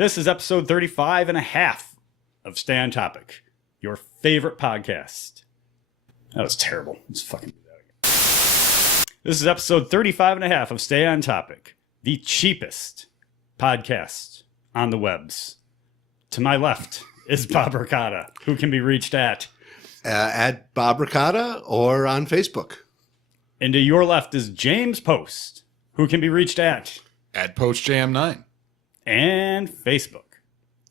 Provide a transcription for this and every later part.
This is episode 35 and a half of Stay on Topic, your favorite podcast. That was terrible. Let's fucking do that again. This is episode 35 and a half of Stay on Topic, the cheapest podcast on the webs. To my left is Bob Ricotta, who can be reached at Bob Ricotta or on Facebook. And to your left is James Post, who can be reached at PostJam9. And Facebook.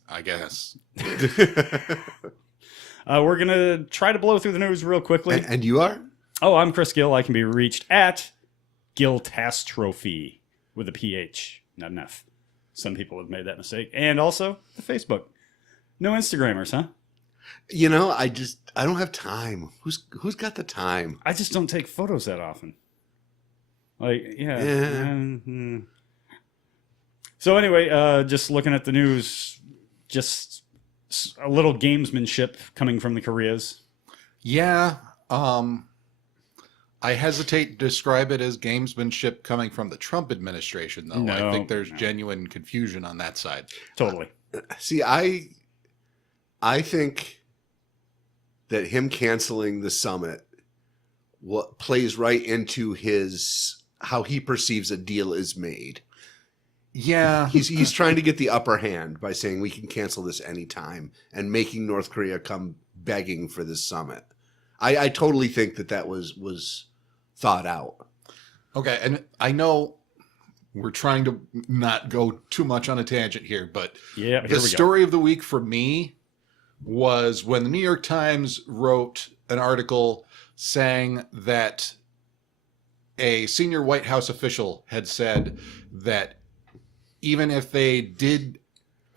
I guess. We're going to try to blow through the news real quickly. And you are? Oh, I'm Chris Gill. I can be reached at Giltastrophe with a PH, not an F. Some people have made that mistake. And also the Facebook. No Instagrammers, huh? You know, I don't have time. Who's got the time? I just don't take photos that often. Like, yeah. Yeah. So anyway, just looking at the news, just a little gamesmanship coming from the Koreas. Yeah. I hesitate to describe it as gamesmanship coming from the Trump administration, though. No, I think there's genuine confusion on that side. Totally. See, I think that him canceling the summit plays right into how he perceives a deal is made. Yeah. He's trying to get the upper hand by saying we can cancel this anytime and making North Korea come begging for this summit. I totally think that was thought out. Okay, and I know we're trying to not go too much on a tangent here, but yeah, the story of the week for me was when the New York Times wrote an article saying that a senior White House official had said that even if they did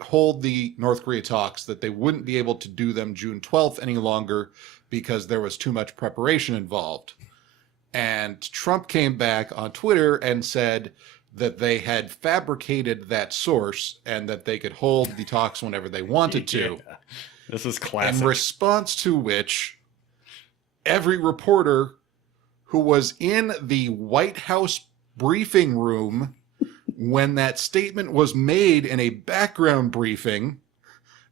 hold the North Korea talks, that they wouldn't be able to do them June 12th any longer because there was too much preparation involved. And Trump came back on Twitter and said that they had fabricated that source and that they could hold the talks whenever they wanted to. Yeah. This is classic. In response to which, every reporter who was in the White House briefing room when that statement was made in a background briefing,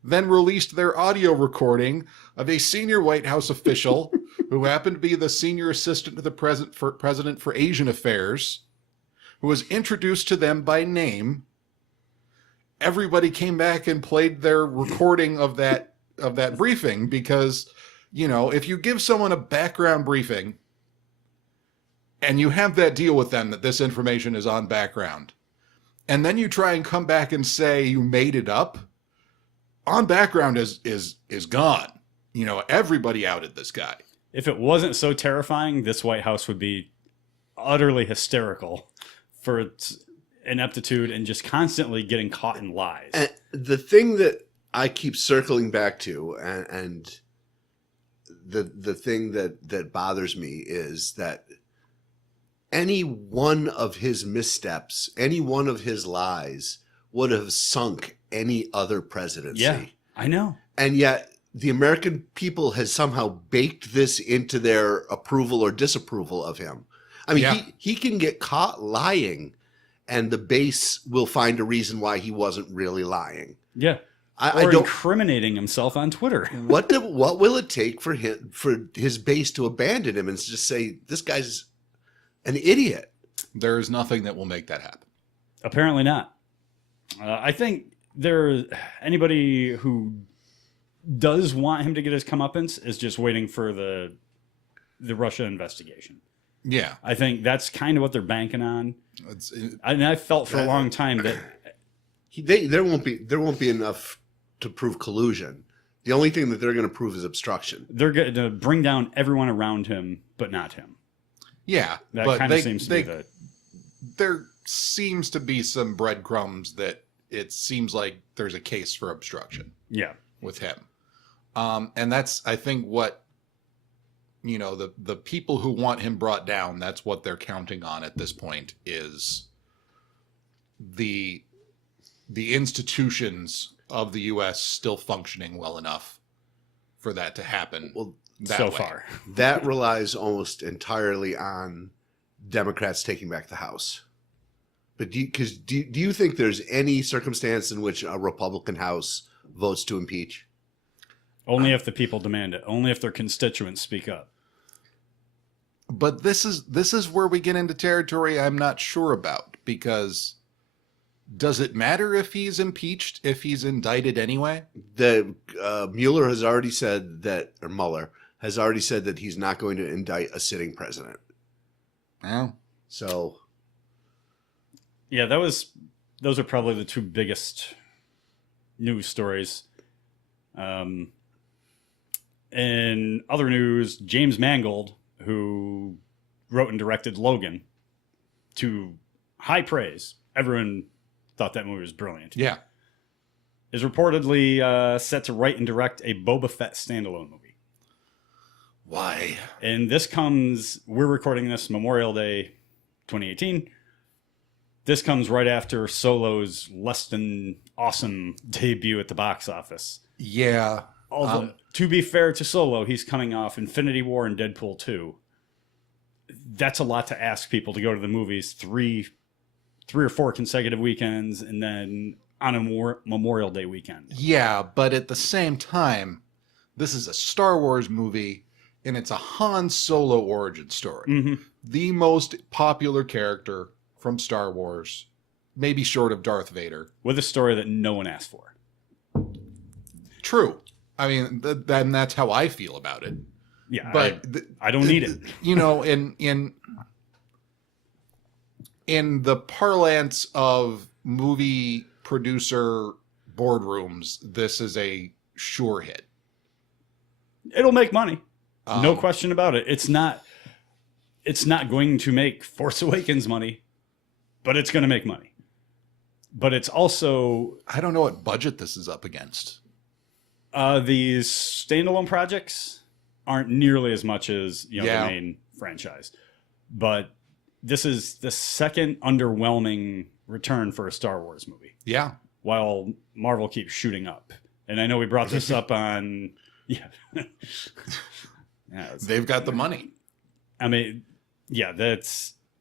then released their audio recording of a senior White House official who happened to be the senior assistant to the president for Asian Affairs, who was introduced to them by name. Everybody came back and played their recording of that briefing because, you know, if you give someone a background briefing and you have that deal with them that this information is on background, and then you try and come back and say you made it up, on background is gone. You know, everybody outed this guy. If it wasn't so terrifying, this White House would be utterly hysterical for its ineptitude and just constantly getting caught in lies. And the thing that I keep circling back to, and the thing that bothers me is that any one of his missteps, any one of his lies would have sunk any other presidency. Yeah, I know. And yet the American people has somehow baked this into their approval or disapproval of him. I mean, he can get caught lying and the base will find a reason why he wasn't really lying. Yeah. I or don't, incriminating himself on Twitter. What will it take for his base to abandon him and just say, this guy's an idiot? There is nothing that will make that happen. Apparently not. I think anybody who does want him to get his comeuppance is just waiting for the Russia investigation. Yeah. I think that's kind of what they're banking on. And I felt for a long time that there won't be enough to prove collusion. The only thing that they're going to prove is obstruction. They're going to bring down everyone around him, but not him. Yeah, that kind of seems to be the. There seems to be some breadcrumbs that it seems like there's a case for obstruction. Yeah, with him, and that's, I think, what, you know, the people who want him brought down. That's what they're counting on at this point, is the institutions of the U.S. still functioning well enough for that to happen. Well, so far, that relies almost entirely on Democrats taking back the House. But do you think there's any circumstance in which a Republican House votes to impeach? Only if the people demand it. Only if their constituents speak up. But this is where we get into territory I'm not sure about, because does it matter if he's impeached, if he's indicted anyway? Mueller has already said that, or Mueller has already said that he's not going to indict a sitting president. Yeah. So, yeah, those are probably the two biggest news stories. In other news, James Mangold, who wrote and directed Logan, to high praise. Everyone thought that movie was brilliant. Yeah. Is reportedly set to write and direct a Boba Fett standalone movie. Why? And we're recording this Memorial Day 2018. This comes right after Solo's less than awesome debut at the box office. Yeah. Although, to be fair to Solo, he's coming off Infinity War and Deadpool 2. That's a lot to ask people to go to the movies three or four consecutive weekends and then on a Memorial Day weekend. Yeah, but at the same time, this is a Star Wars movie, and it's a Han Solo origin story. Mm-hmm. The most popular character from Star Wars, maybe short of Darth Vader. With a story that no one asked for. True. I mean, that's how I feel about it. Yeah, But I don't need it. You know, in the parlance of movie producer boardrooms, this is a sure hit. It'll make money. No question about it. It's not going to make Force Awakens money, but it's going to make money. But it's also... I don't know what budget this is up against. These standalone projects aren't nearly as much as the main franchise. But this is the second underwhelming return for a Star Wars movie. Yeah. While Marvel keeps shooting up. And I know we brought this up on... Yeah. They've got the money. I mean, yeah,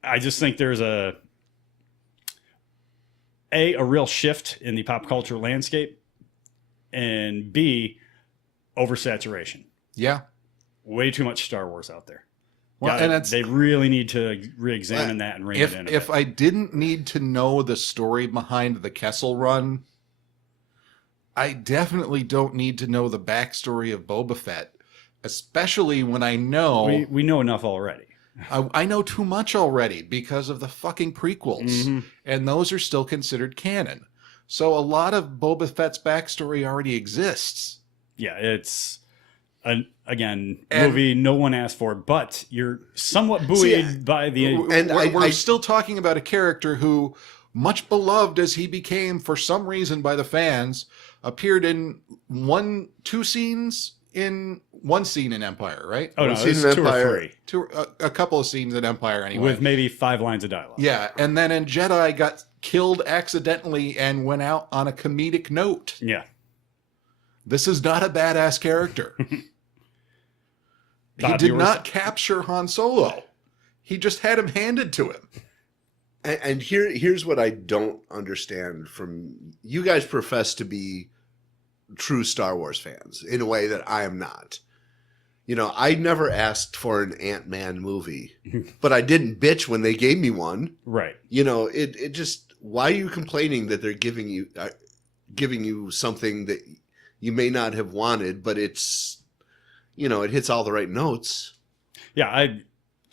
I just think there's a real shift in the pop culture landscape, and B, oversaturation. Yeah. Way too much Star Wars out there. Well, and they really need to re-examine that and rein it in. If I didn't need to know the story behind the Kessel Run, I definitely don't need to know the backstory of Boba Fett, especially when I know... We know enough already. I know too much already because of the fucking prequels, Mm-hmm. and those are still considered canon. So a lot of Boba Fett's backstory already exists. Yeah, it's... movie no one asked for, but you're somewhat buoyed by the... And we're still talking about a character who, much beloved as he became for some reason by the fans, appeared in one scene in Empire, right? Oh, no, scene it's in 2 Empire. or 3. A couple of scenes in Empire anyway. With maybe 5 lines of dialogue. Yeah, and then in Jedi got killed accidentally and went out on a comedic note. Yeah. This is not a badass character. He did not capture Han Solo. He just had him handed to him. And here's what I don't understand from you guys profess to be true Star Wars fans in a way that I am not. You know, I never asked for an Ant-Man movie, but I didn't bitch when they gave me one. Right. You know, it just, why are you complaining that they're giving you something that you may not have wanted, but it's, you know, it hits all the right notes. Yeah,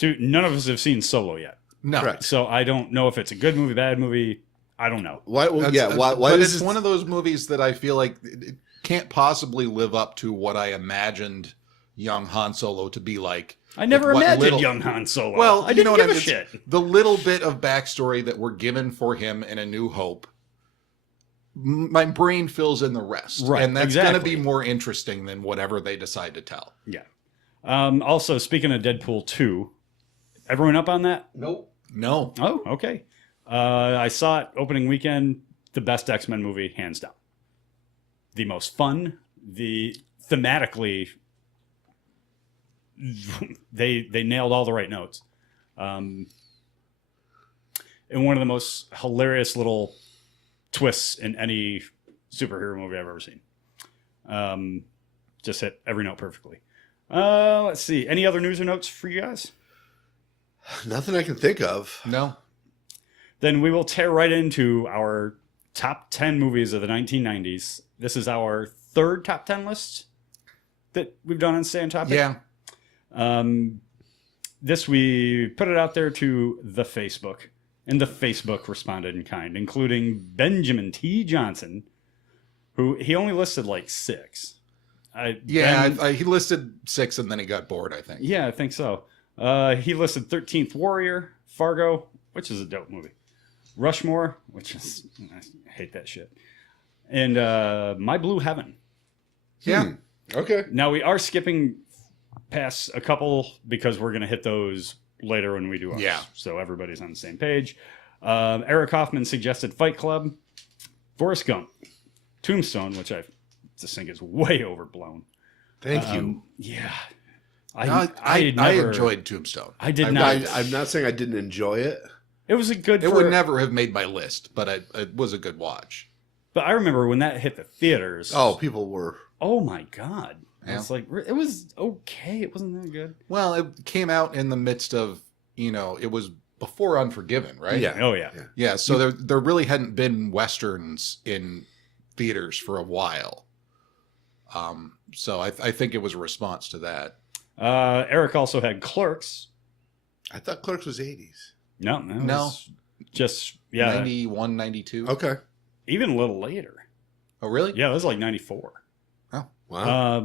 none of us have seen Solo yet. No. Correct. So I don't know if it's a good movie, bad movie. I don't know. Why? Well, why but is it's one of those movies that I feel like it can't possibly live up to what I imagined young Han Solo to be like. I never imagined young Han Solo. Well, I didn't give a mean? shit. The little bit of backstory that we're given for him in A New Hope, my brain fills in the rest. Right, and that's exactly. going to be more interesting than whatever they decide to tell. Yeah. Also, speaking of Deadpool 2, everyone up on that? Nope. No. Oh, okay. I saw it opening weekend. The best X-Men movie, hands down. The most fun. The thematically, they nailed all the right notes. and one of the most hilarious little twists in any superhero movie I've ever seen. Just hit every note perfectly. Let's see. Any other news or notes for you guys? Nothing I can think of. No. Then we will tear right into our top 10 movies of the 1990s. This is our third top 10 list that we've done on Stay on Topic. Yeah. This we put it out there to the Facebook, and the Facebook responded in kind, including Benjamin T. Johnson, who he only listed like 6. He listed 6 and then he got bored, I think. Yeah, I think so. He listed 13th Warrior, Fargo, which is a dope movie, Rushmore, which is, I hate that shit, and My Blue Heaven. Yeah. Okay. Now we are skipping past a couple because we're going to hit those later when we do ours. Yeah. So everybody's on the same page. Eric Hoffman suggested Fight Club, Forrest Gump, Tombstone, which I just think is way overblown. Thank you. Yeah. I never enjoyed Tombstone. I did not. I'm not saying I didn't enjoy it. It was a good. It would never have made my list, but it was a good watch. But I remember when that hit the theaters. Oh, people were. Oh my god! Yeah. It's like it was okay. It wasn't that good. Well, it came out in the midst of, it was before Unforgiven, right? Yeah. Oh yeah. Yeah, so there really hadn't been Westerns in theaters for a while. So I think it was a response to that. Eric also had Clerks. I thought Clerks was 80s. No. Was just 91, 92. Okay. even a little later. Oh, really? Yeah, it was like 94. Oh, wow.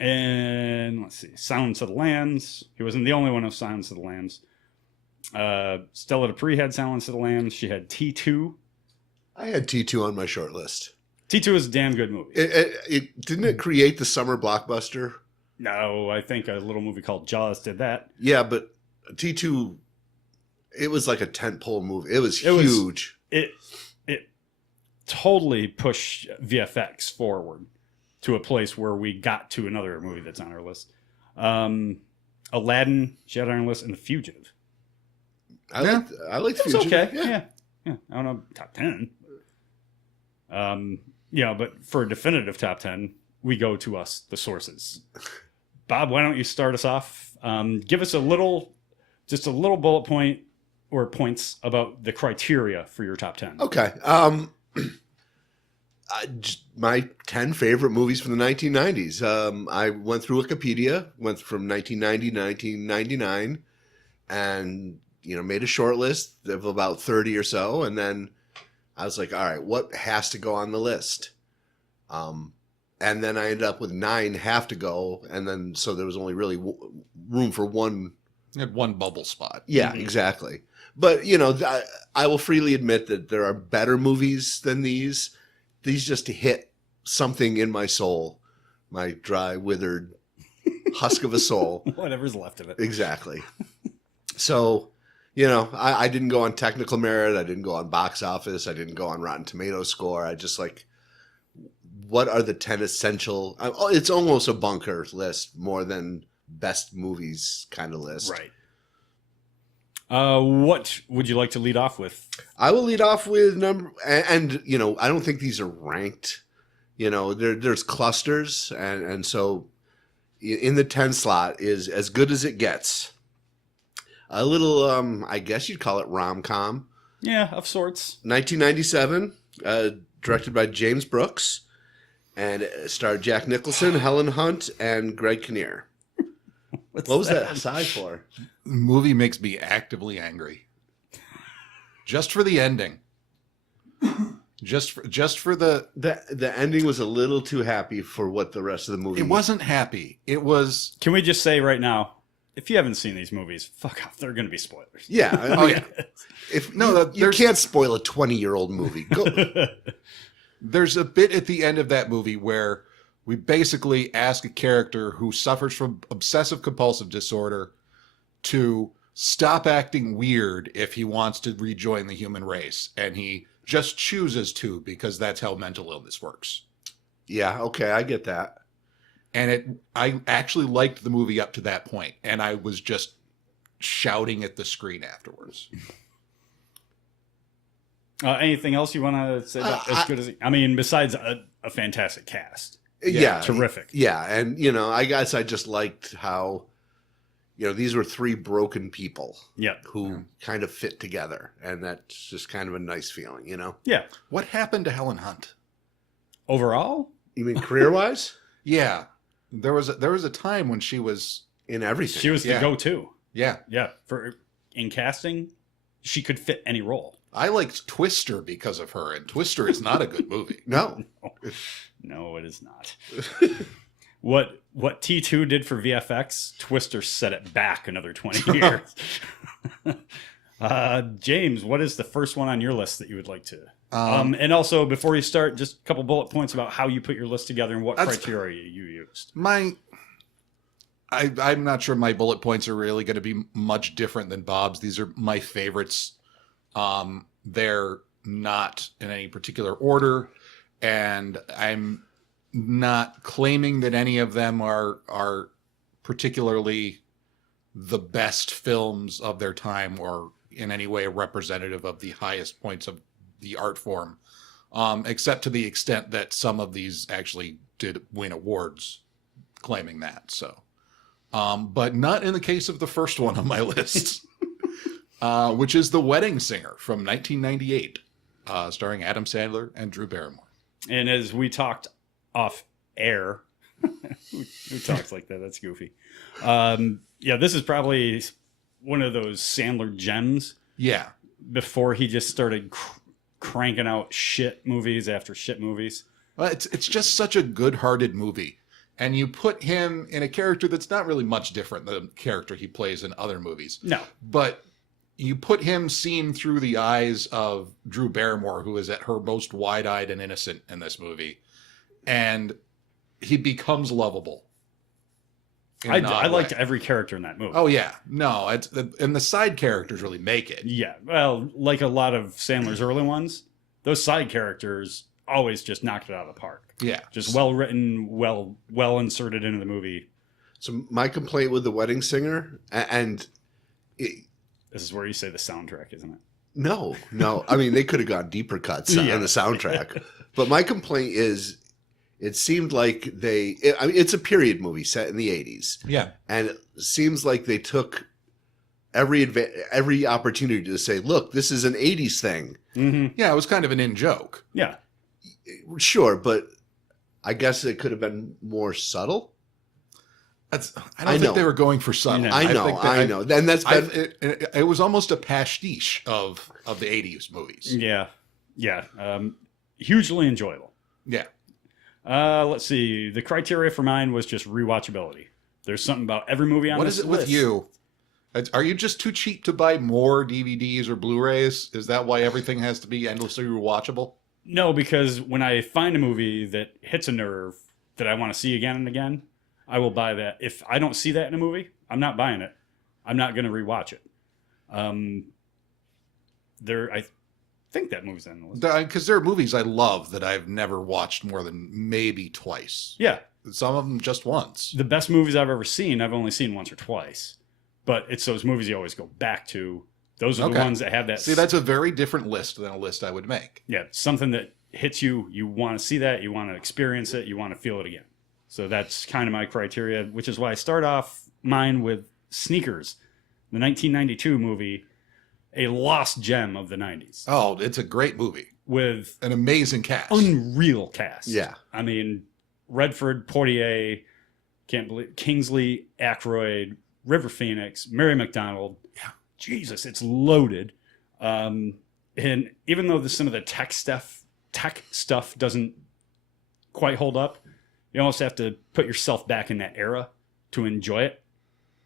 And let's see, Silence of the Lambs. He wasn't the only one of Silence of the Lambs. Stella Dupree had Silence of the Lambs. She had T2. I had T2 on my short list. T2 is a damn good movie. It didn't it create the summer blockbuster? No, I think a little movie called Jaws did that. Yeah, but T2, it was like a tentpole movie. It was huge. It totally pushed VFX forward to a place where we got to another movie that's on our list. Aladdin, she had on our list, and The Fugitive. I liked It was Fugitive. okay. Yeah. I don't know, top 10. Yeah, but for a definitive top 10, we go to us, the sources. Bob, why don't you start us off? Give us just a little bullet point or points about the criteria for your top 10. Okay. My 10 favorite movies from the 1990s. I went through Wikipedia, went from 1990 to 1999, and made a short list of about 30 or so, and then I was like, all right, what has to go on the list? And then I ended up with 9 have to go, and then so there was only really room for one. You had one bubble spot. Yeah, exactly. But I will freely admit that there are better movies than these. These just hit something in my soul, my dry, withered husk of a soul. Whatever's left of it. Exactly. So, I didn't go on technical merit. I didn't go on box office. I didn't go on Rotten Tomatoes score. I just what are the 10 essential? It's almost a bunker list more than best movies kind of list. Right. What would you like to lead off with? I will lead off with number, and I don't think these are ranked. There's clusters, and so in the 10 slot is As Good as It Gets. A little, I guess you'd call it rom-com. Yeah, of sorts. 1997, directed by James Brooks, and it starred Jack Nicholson, Helen Hunt, and Greg Kinnear. What was that aside for? The movie makes me actively angry. Just for the ending. Just for The ending was a little too happy for what the rest of the movie. It wasn't happy. It was. Can we just say right now, if you haven't seen these movies, fuck off. They're going to be spoilers. Yeah. Oh yeah. You can't spoil a 20-year-old movie. Go. There's a bit at the end of that movie where we basically ask a character who suffers from obsessive compulsive disorder to stop acting weird if he wants to rejoin the human race. And he just chooses to because that's how mental illness works. Yeah, okay, I get that. And I actually liked the movie up to that point, and I was just shouting at the screen afterwards. Anything else you want to say about as good as? I mean, besides a fantastic cast. Yeah, terrific. Yeah, and I guess I just liked how these were three broken people. Yeah. Who kind of fit together, and that's just kind of a nice feeling, Yeah. What happened to Helen Hunt? Overall? You mean career-wise? Yeah. There was a time when she was In everything. She was the go-to. Yeah. Yeah. In casting, she could fit any role. I liked Twister because of her, and Twister is not a good movie. No. No, it is not. What T2 did for VFX, Twister set it back another 20 years. James, what is the first one on your list that you would like to? And also, before you start, just a couple bullet points about how you put your list together and what criteria you used. I'm not sure my bullet points are really going to be much different than Bob's. These are my favorites. They're not in any particular order, and I'm not claiming that any of them are particularly the best films of their time or in any way representative of the highest points of the art form, except to the extent that some of these actually did win awards claiming that. So, but not in the case of the first one on my list, which is The Wedding Singer from 1998, starring Adam Sandler and Drew Barrymore. And as we talked off air, who talks like that? That's goofy. Yeah, this is probably one of those Sandler gems. Yeah. Before he just started cranking out shit movies after shit movies. Well, it's just such a good-hearted movie. And you put him in a character that's not really much different than the character he plays in other movies. No. But you put him seen through the eyes of Drew Barrymore, who is at her most wide-eyed and innocent in this movie. And he becomes lovable. I liked every character in that movie. Oh, yeah. No, and the side characters really make it. Yeah. Well, like a lot of Sandler's early ones, those side characters always just knocked it out of the park. Yeah. Just well written, well inserted into the movie. So my complaint with The Wedding Singer, This is where you say the soundtrack, isn't it? No. I mean, they could have gone deeper cuts on the soundtrack. But my complaint is, it seemed like it's a period movie set in the 80s. Yeah. And it seems like they took every opportunity to say, look, this is an 80s thing. Mm-hmm. Yeah, it was kind of an in-joke. Yeah. Sure, but I guess it could have been more subtle. I don't think they were going for subtle. No. I know. Then it was almost a pastiche of the 80s movies. Yeah. Yeah. Hugely enjoyable. Yeah. Let's see. The criteria for mine was just rewatchability. There's something about every movie on What this is it list. with you? Are you just too cheap to buy more DVDs or Blu-rays? Is that why everything has to be endlessly rewatchable? No, because when I find a movie that hits a nerve that I want to see again and again, I will buy that. If I don't see that in a movie, I'm not buying it. I'm not going to rewatch it. I think that movie's on the list. Because there are movies I love that I've never watched more than maybe twice. Yeah. Some of them just once. The best movies I've ever seen, I've only seen once or twice. But it's those movies you always go back to. Those are the ones that have that. See, that's a very different list than a list I would make. Yeah, something that hits you. You want to see that. You want to experience it. You want to feel it again. So that's kind of my criteria, which is why I start off mine with Sneakers, the 1992 movie, a lost gem of the 90s. Oh, it's a great movie. With an amazing cast. Unreal cast. Yeah. I mean, Redford, Portier, can't believe, Kingsley, Aykroyd, River Phoenix, Mary McDonald. Yeah. Jesus, it's loaded. And even though some of the tech stuff doesn't quite hold up, you almost have to put yourself back in that era to enjoy it.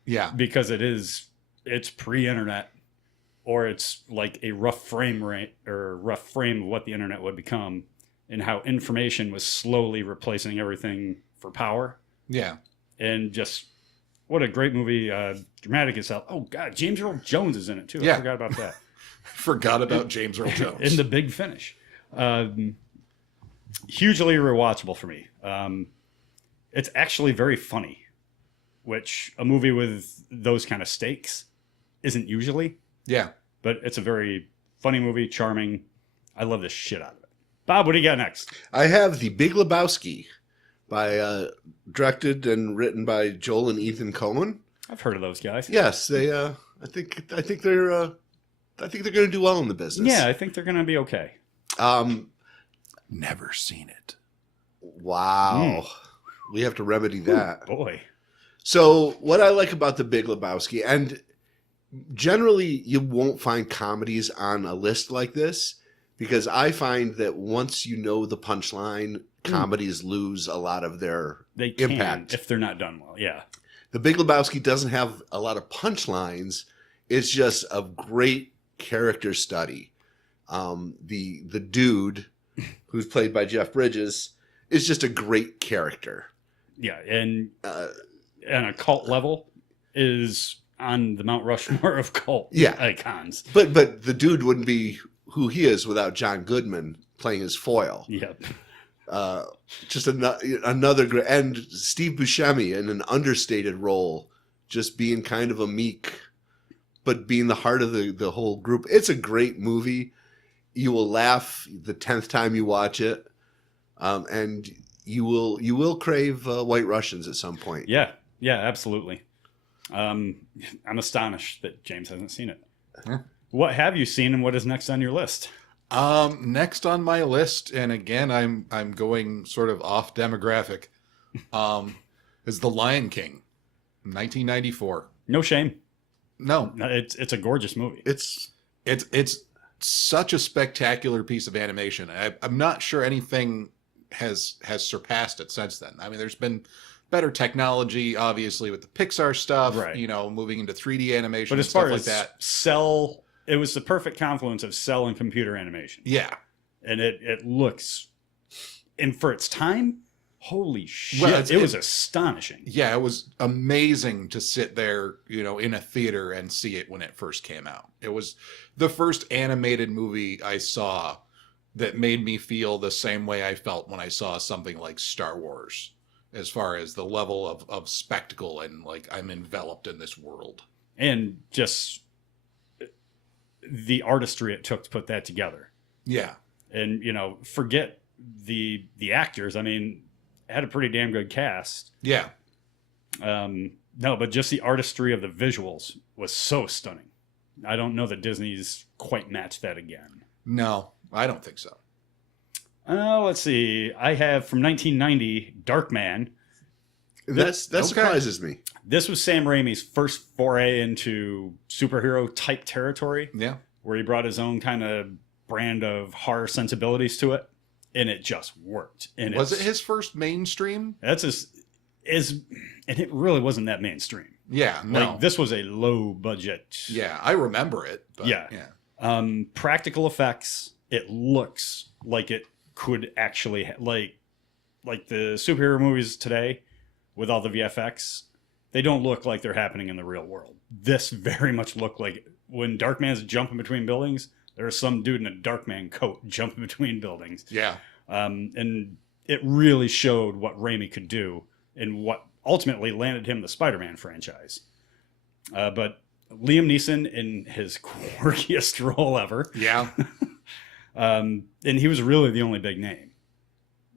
Yeah. Because it's pre-internet, or it's like a rough frame rate or rough frame of what the internet would become, and how information was slowly replacing everything for power. Yeah. And just what a great movie. Dramatic as hell. Oh God, James Earl Jones is in it too. Yeah. I forgot about that. Forgot about James Earl Jones. In The Big Finish. Hugely rewatchable for me. It's actually very funny, which a movie with those kind of stakes isn't usually. Yeah. But it's a very funny movie, charming. I love the shit out of it. Bob, what do you got next? I have The Big Lebowski, directed and written by Joel and Ethan Coen. I've heard of those guys. Yes, they. I think they're going to do well in the business. Yeah, I think they're going to be okay. Never seen it. Wow. We have to remedy that. Boy. So what I like about The Big Lebowski, and generally you won't find comedies on a list like this, because I find that once you know the punchline, comedies lose a lot of their impact. If they're not done well, yeah. The Big Lebowski doesn't have a lot of punchlines. It's just a great character study. The dude, who's played by Jeff Bridges, is just a great character. Yeah, and a cult level is on the Mount Rushmore of cult icons. But the dude wouldn't be who he is without John Goodman playing his foil. Yep. Just another great, and Steve Buscemi in an understated role, just being kind of a meek, but being the heart of the whole group. It's a great movie. You will laugh the 10th time you watch it, and you will crave White Russians at some point. Yeah, absolutely. I'm astonished that James hasn't seen it. Huh? What have you seen, and what is next on your list? Next on my list, and again, I'm going sort of off demographic, is The Lion King, 1994. No shame. No, it's a gorgeous movie. It's such a spectacular piece of animation. I'm not sure anything has surpassed it since then. I mean, there's been better technology, obviously, with the Pixar stuff, right. moving into 3D animation, but as and stuff far like as that. cell, it was the perfect confluence of cell and computer animation. Yeah, and it looks, and for its time, holy shit, well, it was astonishing. Yeah, it was amazing to sit there, in a theater and see it when it first came out. It was the first animated movie I saw that made me feel the same way I felt when I saw something like Star Wars, as far as the level of spectacle and like I'm enveloped in this world. And just the artistry it took to put that together. Yeah. And, forget the actors. I mean, it had a pretty damn good cast. Yeah. No, but just the artistry of the visuals was so stunning. I don't know that Disney's quite matched that again. No, I don't think so. Let's see. I have from 1990, Darkman. That surprises me. This was Sam Raimi's first foray into superhero type territory. Yeah. Where he brought his own kind of brand of horror sensibilities to it, and it just worked. And was it his first mainstream? And it really wasn't that mainstream. Yeah, no. Like, this was a low budget. Yeah, I remember it. But yeah. Practical effects. It looks like it could actually like the superhero movies today with all the VFX. They don't look like they're happening in the real world. This very much looked like when Darkman's jumping between buildings, there's some dude in a Darkman coat jumping between buildings. Yeah. And it really showed what Raimi could do and what ultimately landed him the Spider-Man franchise. But Liam Neeson in his quirkiest role ever. Yeah. And he was really the only big name.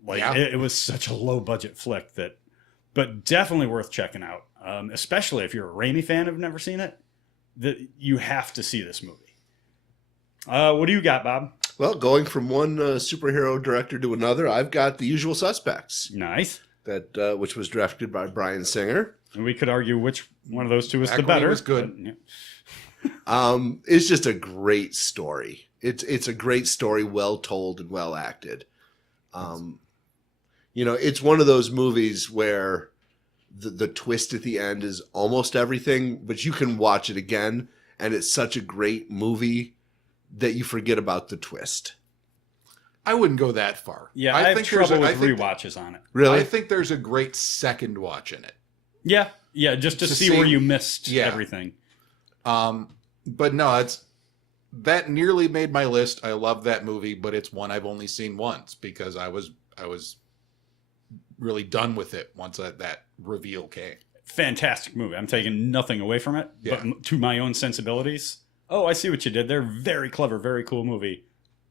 Like, yeah. It was such a low budget flick but definitely worth checking out. Especially if you're a Raimi fan and have never seen it, that you have to see this movie. What do you got, Bob? Well, going from one superhero director to another, I've got The Usual Suspects. Nice. That which was directed by Bryan Singer. And we could argue which one of those two is Back the better. It was good. But, yeah. It's just a great story. It's a great story, well told and well acted. It's one of those movies where the twist at the end is almost everything, but you can watch it again, and it's such a great movie that you forget about the twist. I wouldn't go that far. Yeah, I have trouble with rewatches on it. Really? I think there's a great second watch in it. Yeah, just to see where you missed everything. But no, that nearly made my list. I love that movie, but it's one I've only seen once because I was really done with it once that reveal came. Fantastic movie. I'm taking nothing away from it, but to my own sensibilities. Oh, I see what you did there. Very clever, very cool movie.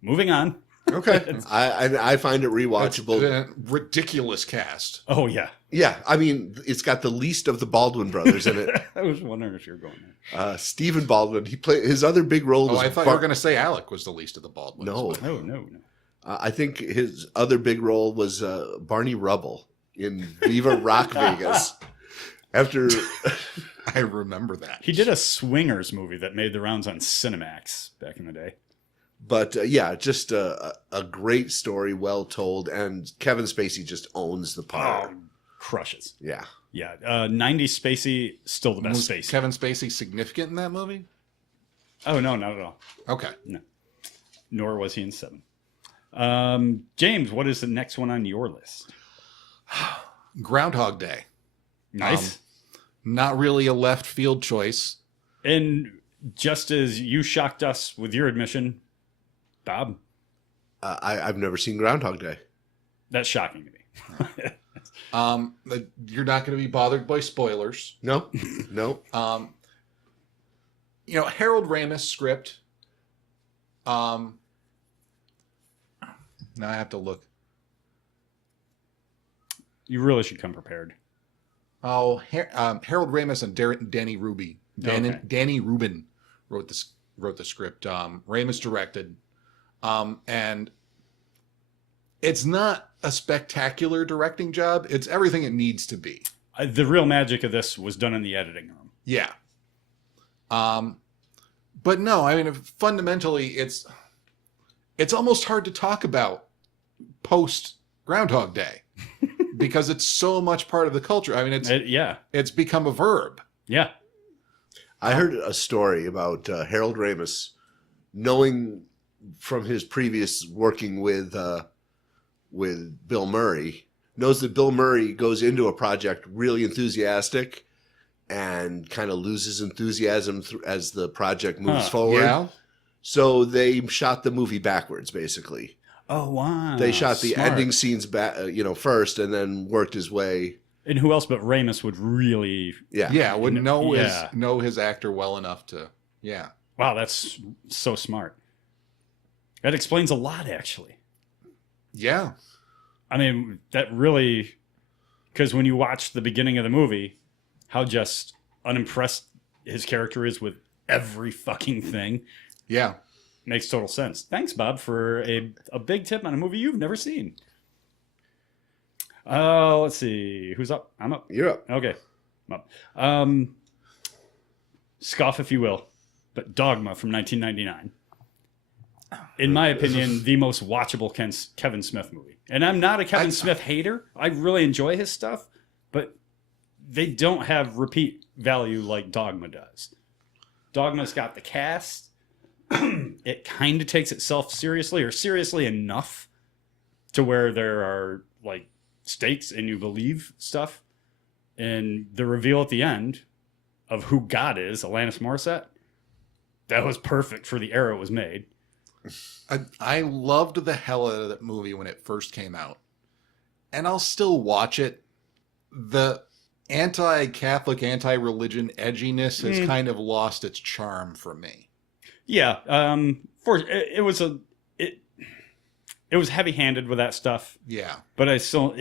Moving on. Okay. I find it rewatchable. It's a ridiculous cast. Oh, yeah. Yeah, I mean, it's got the least of the Baldwin brothers in it. I was wondering if you were going there. Stephen Baldwin. He played his other big role was. I thought you were going to say Alec was the least of the Baldwins. No. but- No. I think his other big role was Barney Rubble in Viva Rock Vegas. After I remember that. He did a Swingers movie that made the rounds on Cinemax back in the day. But yeah, just a great story, well told, and Kevin Spacey just owns the part. Crushes. Yeah. Yeah. 90s Spacey, still the best Was Spacey. Kevin Spacey significant in that movie? Oh, no, not at all. Okay. Nor was he in 7. James, what is the next one on your list? Groundhog Day. Nice. Not really a left field choice. And just as you shocked us with your admission, Bob, I've never seen Groundhog Day. that's shocking to me. You're not going to be bothered by spoilers. No. Harold Ramis script. Now I have to look. You really should come prepared. Oh, Harold Ramis and Danny Ruby. Okay. Danny Rubin wrote the script. Ramis directed. And it's not a spectacular directing job. It's everything it needs to be. The real magic of this was done in the editing room. Yeah. But no, I mean, fundamentally, it's almost hard to talk about post Groundhog Day because it's so much part of the culture. I mean, it's become a verb. Yeah. I heard a story about Harold Ramis knowing from his previous working with Bill Murray, knows that Bill Murray goes into a project really enthusiastic and kind of loses enthusiasm as the project moves forward. Yeah. So they shot the movie backwards, basically. Oh, wow. They shot the Smart. ending scenes back, first, and then worked his way. And who else but Ramis would really... Yeah. Would know his actor well enough to... Yeah. Wow, that's so smart. That explains a lot, actually. Yeah. I mean, that really... Because when you watch the beginning of the movie, how just unimpressed his character is with every fucking thing... Yeah. Makes total sense. Thanks, Bob, for a big tip on a movie you've never seen. Let's see. Who's up? I'm up. You're up. Okay. I'm up. Scoff if you will, but Dogma from 1999. In my opinion, the most watchable Kevin Smith movie. And I'm not a Kevin Smith hater. I really enjoy his stuff, but they don't have repeat value like Dogma does. Dogma's got the cast. It kind of takes itself seriously, or seriously enough to where there are like stakes and you believe stuff. And the reveal at the end of who God is, Alanis Morissette, that was perfect for the era it was made. I loved the hell out of that movie when it first came out. And I'll still watch it. The anti-Catholic, anti-religion edginess has kind of lost its charm for me. Yeah, it was heavy-handed with that stuff. Yeah, but I still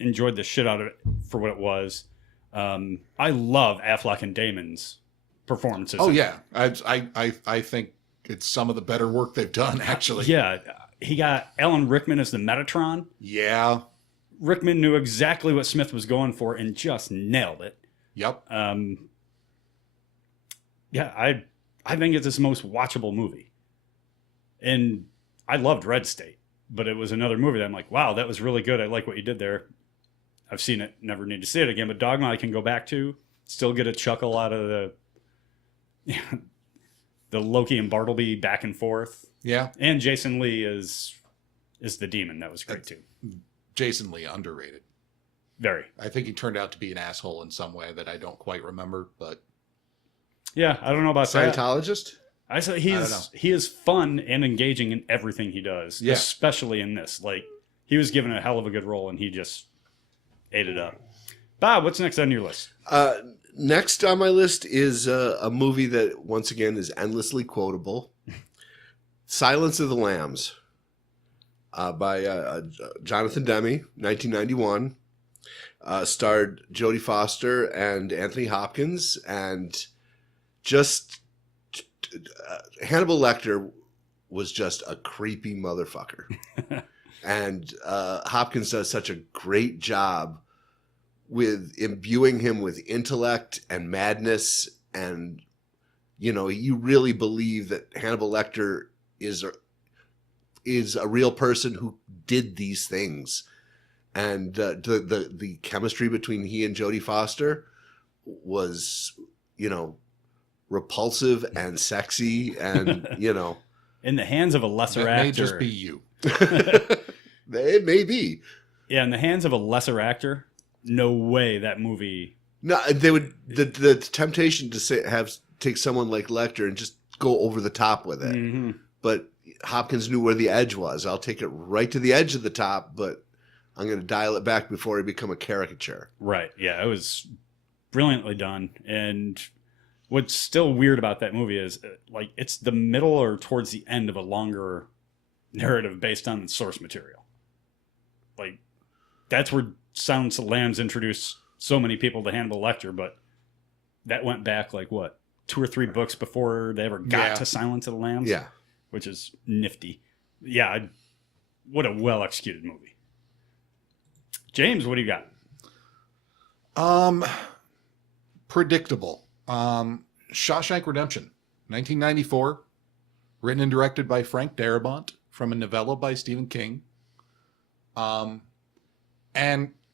enjoyed the shit out of it for what it was. I love Affleck and Damon's performances. Oh yeah, I think it's some of the better work they've done actually. Yeah, he got Alan Rickman as the Metatron. Yeah, Rickman knew exactly what Smith was going for and just nailed it. Yep. Yeah, I think it's his most watchable movie. And I loved Red State, but it was another movie that I'm like, wow, that was really good. I like what you did there. I've seen it, never need to see it again. But Dogma I can go back to, still get a chuckle out of the Loki and Bartleby back and forth. Yeah. And Jason Lee is the demon. That was great too. Jason Lee, underrated. Very. I think he turned out to be an asshole in some way that I don't quite remember, but... Yeah, I don't know about that. Scientologist? I say he is fun and engaging in everything he does, yeah. Especially in this. Like, he was given a hell of a good role, and he just ate it up. Bob, what's next on your list? Next on my list is a movie that, once again, is endlessly quotable. Silence of the Lambs by Jonathan Demme, 1991. Starred Jodie Foster and Anthony Hopkins, and just Hannibal Lecter was just a creepy motherfucker. And Hopkins does such a great job with imbuing him with intellect and madness, and you really believe that Hannibal Lecter is a real person who did these things. And the chemistry between he and Jodie Foster was, repulsive and sexy, and In the hands of a lesser That actor. may just be you. it may be. Yeah, in the hands of a lesser actor, no way that movie. No, they would the temptation to take someone like Lecter and just go over the top with it. Mm-hmm. But Hopkins knew where the edge was. I'll take it right to the edge of the top, but I'm going to dial it back before I become a caricature. Right. Yeah, it was brilliantly done. And what's still weird about that movie is, it's the middle or towards the end of a longer narrative based on the source material. That's where Silence of the Lambs introduced so many people to Hannibal Lecter, but that went back 2 or 3 books before they ever got to Silence of the Lambs. Yeah. Which is nifty. Yeah, what a well-executed movie. James, what do you got? Predictable. Shawshank Redemption, 1994, written and directed by Frank Darabont from a novella by Stephen King. And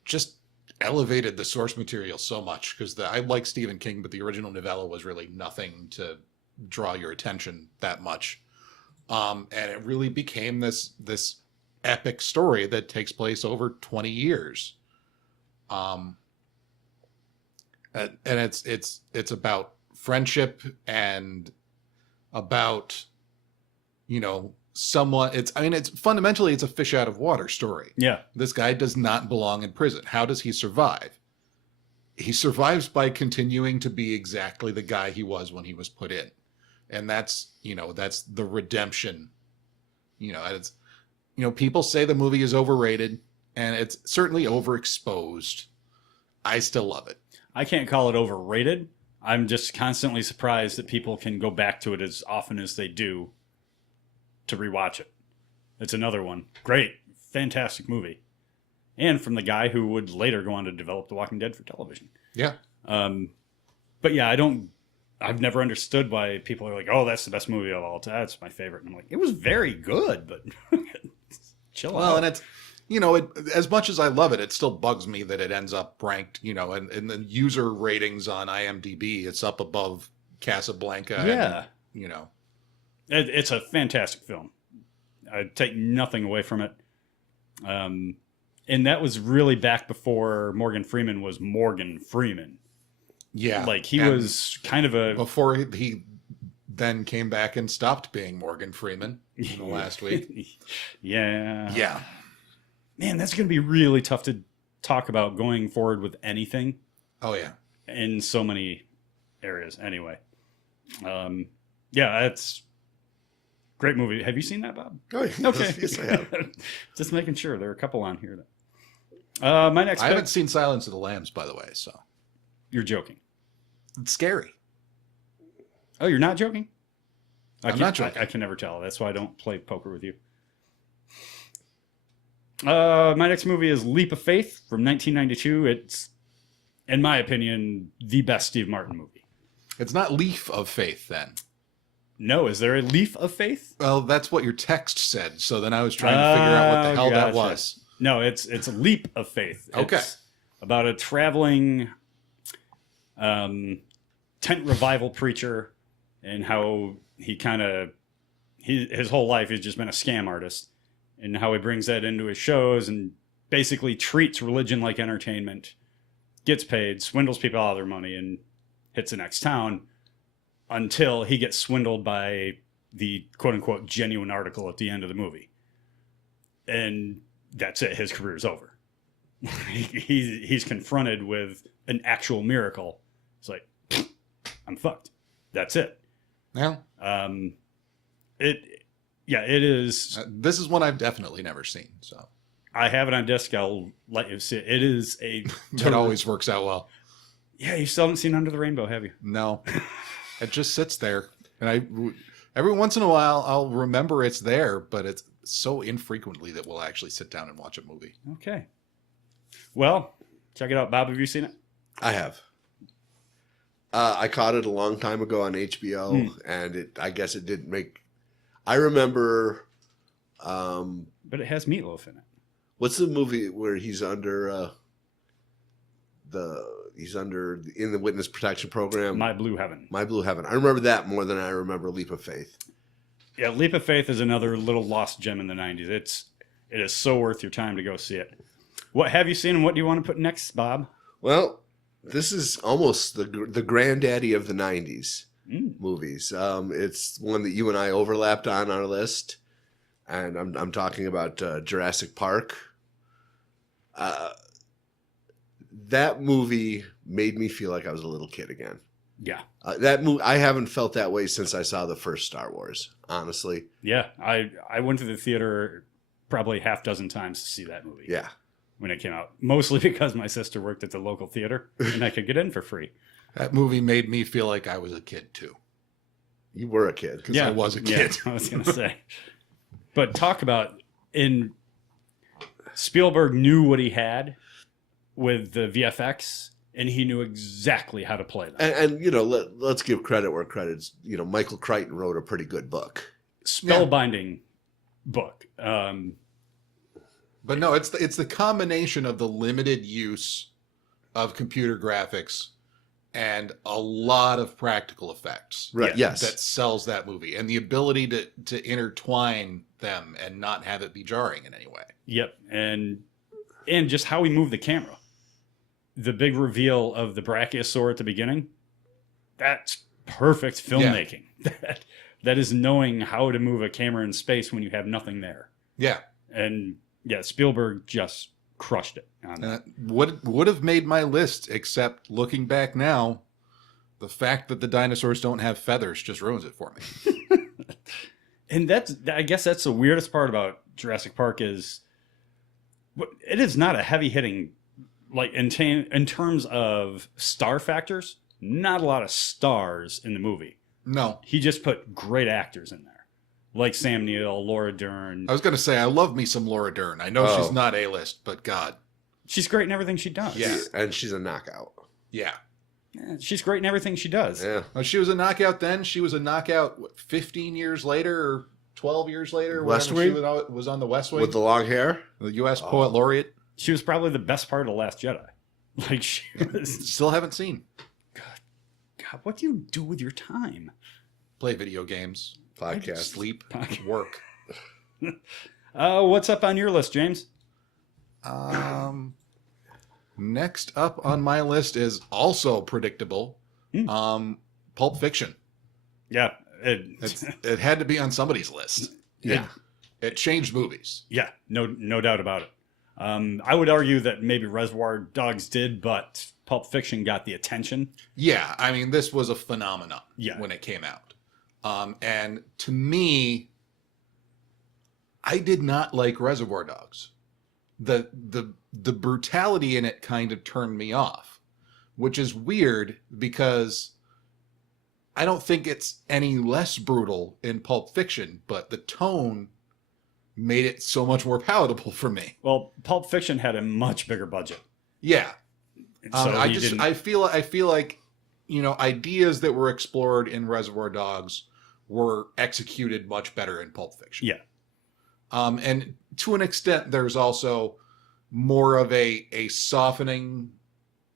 just elevated the source material so much, because I like Stephen King, but the original novella was really nothing to draw your attention that much. And it really became this epic story that takes place over 20 years. And it's about friendship and about, someone. It's fundamentally, it's a fish out of water story. Yeah. This guy does not belong in prison. How does he survive? He survives by continuing to be exactly the guy he was when he was put in. And that's the redemption. It's, people say the movie is overrated, and it's certainly overexposed. I still love it. I can't call it overrated. I'm just constantly surprised that people can go back to it as often as they do to rewatch it. It's another one. Great, fantastic movie. And from the guy who would later go on to develop The Walking Dead for television. Yeah. But yeah, I've never understood why people are like, oh, that's the best movie of all time. That's my favorite. And I'm like, it was very good, but chill out. Well, and it's, as much as I love it, it still bugs me that it ends up ranked, and the user ratings on IMDb, it's up above Casablanca. Yeah. And, It's a fantastic film. I take nothing away from it. And that was really back before Morgan Freeman was Morgan Freeman. Yeah. He was kind of a... Before he then came back and stopped being Morgan Freeman in the last week. Yeah. Yeah. Man, that's going to be really tough to talk about going forward with anything. Oh, yeah. In so many areas. Anyway. Yeah, it's... Great movie. Have you seen that, Bob? Oh, yeah. Okay. Yes, I have. Just making sure. There are a couple on here. My next I pick... haven't seen Silence of the Lambs, by the way, so. You're joking. It's scary. Oh, you're not joking? I'm not joking. I can never tell. That's why I don't play poker with you. My next movie is Leap of Faith from 1992. It's, in my opinion, the best Steve Martin movie. It's not Leaf of Faith, then. No, is there a Leaf of Faith? Well, that's what your text said. So then I was trying to figure out what the hell that was. No, it's a Leap of Faith. Okay. It's about a traveling tent revival preacher and how his whole life he's just been a scam artist, and how he brings that into his shows and basically treats religion like entertainment, gets paid, swindles people out of their money, and hits the next town until he gets swindled by the quote-unquote genuine article at the end of the movie. And that's it. His career's over. He's confronted with an actual miracle. It's like, I'm fucked. That's it. Yeah. Yeah, it is. This is one I've definitely never seen. So I have it on disc. I'll let you see it. It is a. that always works out well. Yeah, you still haven't seen Under the Rainbow, have you? No, it just sits there, and every once in a while I'll remember it's there, but it's so infrequently that we'll actually sit down and watch a movie. Okay. Well, check it out. Bob, have you seen it? I have. I caught it a long time ago on HBO, and I guess it didn't make. I remember. But it has Meatloaf in it. What's the movie where he's under in the witness protection program? My Blue Heaven. My Blue Heaven. I remember that more than I remember Leap of Faith. Yeah, Leap of Faith is another little lost gem in the 90s. It is so worth your time to go see it. What have you seen, and what do you want to put next, Bob? Well, this is almost the granddaddy of the 90s movies. It's one that you and I overlapped on our list, and I'm talking about Jurassic Park. That movie made me feel like I was a little kid again. Yeah. That movie, I haven't felt that way since I saw the first Star Wars, honestly. Yeah, I went to the theater probably half dozen times to see that movie. Yeah. When it came out, mostly because my sister worked at the local theater and I could get in for free. That movie made me feel like I was a kid too. You were a kid. Because I was a kid. Yeah, I was going to say. But talk about, Spielberg knew what he had with the VFX, and he knew exactly how to play them. And let's give credit where credit's, Michael Crichton wrote a pretty good book. Spellbinding book. But no, it's the combination of the limited use of computer graphics and a lot of practical effects. Right. Yes. That sells that movie, and the ability to intertwine them and not have it be jarring in any way. Yep. And just how we move the camera. The big reveal of the brachiosaur at the beginning, that's perfect filmmaking. Yeah. That is knowing how to move a camera in space when you have nothing there. Yeah. And yeah, Spielberg just crushed it on that. Would have made my list, except looking back now, the fact that the dinosaurs don't have feathers just ruins it for me. And I guess that's the weirdest part about Jurassic Park is it is not a heavy hitting, like in terms of star factors, not a lot of stars in the movie. No. He just put great actors in there. Like Sam Neill, Laura Dern. I was going to say, I love me some Laura Dern. I know she's not A-list, but God. She's great in everything she does. Yeah. And she's a knockout. Yeah. She's great in everything she does. Yeah. Well, she was a knockout then. She was a knockout 15 years later or 12 years later. West Wing? She was on the West Wing. With the long hair? The U.S. Poet Laureate. She was probably the best part of The Last Jedi. Like she was... Still haven't seen. God, what do you do with your time? Play video games. Podcast. Sleep. Work. What's up on your list, James? Next up on my list is also predictable. Pulp Fiction. Yeah. It had to be on somebody's list. Yeah. It changed movies. Yeah, no doubt about it. I would argue that maybe Reservoir Dogs did, but Pulp Fiction got the attention. Yeah, I mean, this was a phenomenon when it came out. And to me, I did not like Reservoir Dogs. The brutality in it kind of turned me off, which is weird because I don't think it's any less brutal in Pulp Fiction, but the tone made it so much more palatable for me. Well, Pulp Fiction had a much bigger budget. Yeah. So I feel like, ideas that were explored in Reservoir Dogs were executed much better in Pulp Fiction. Yeah. And to an extent, there's also more of a softening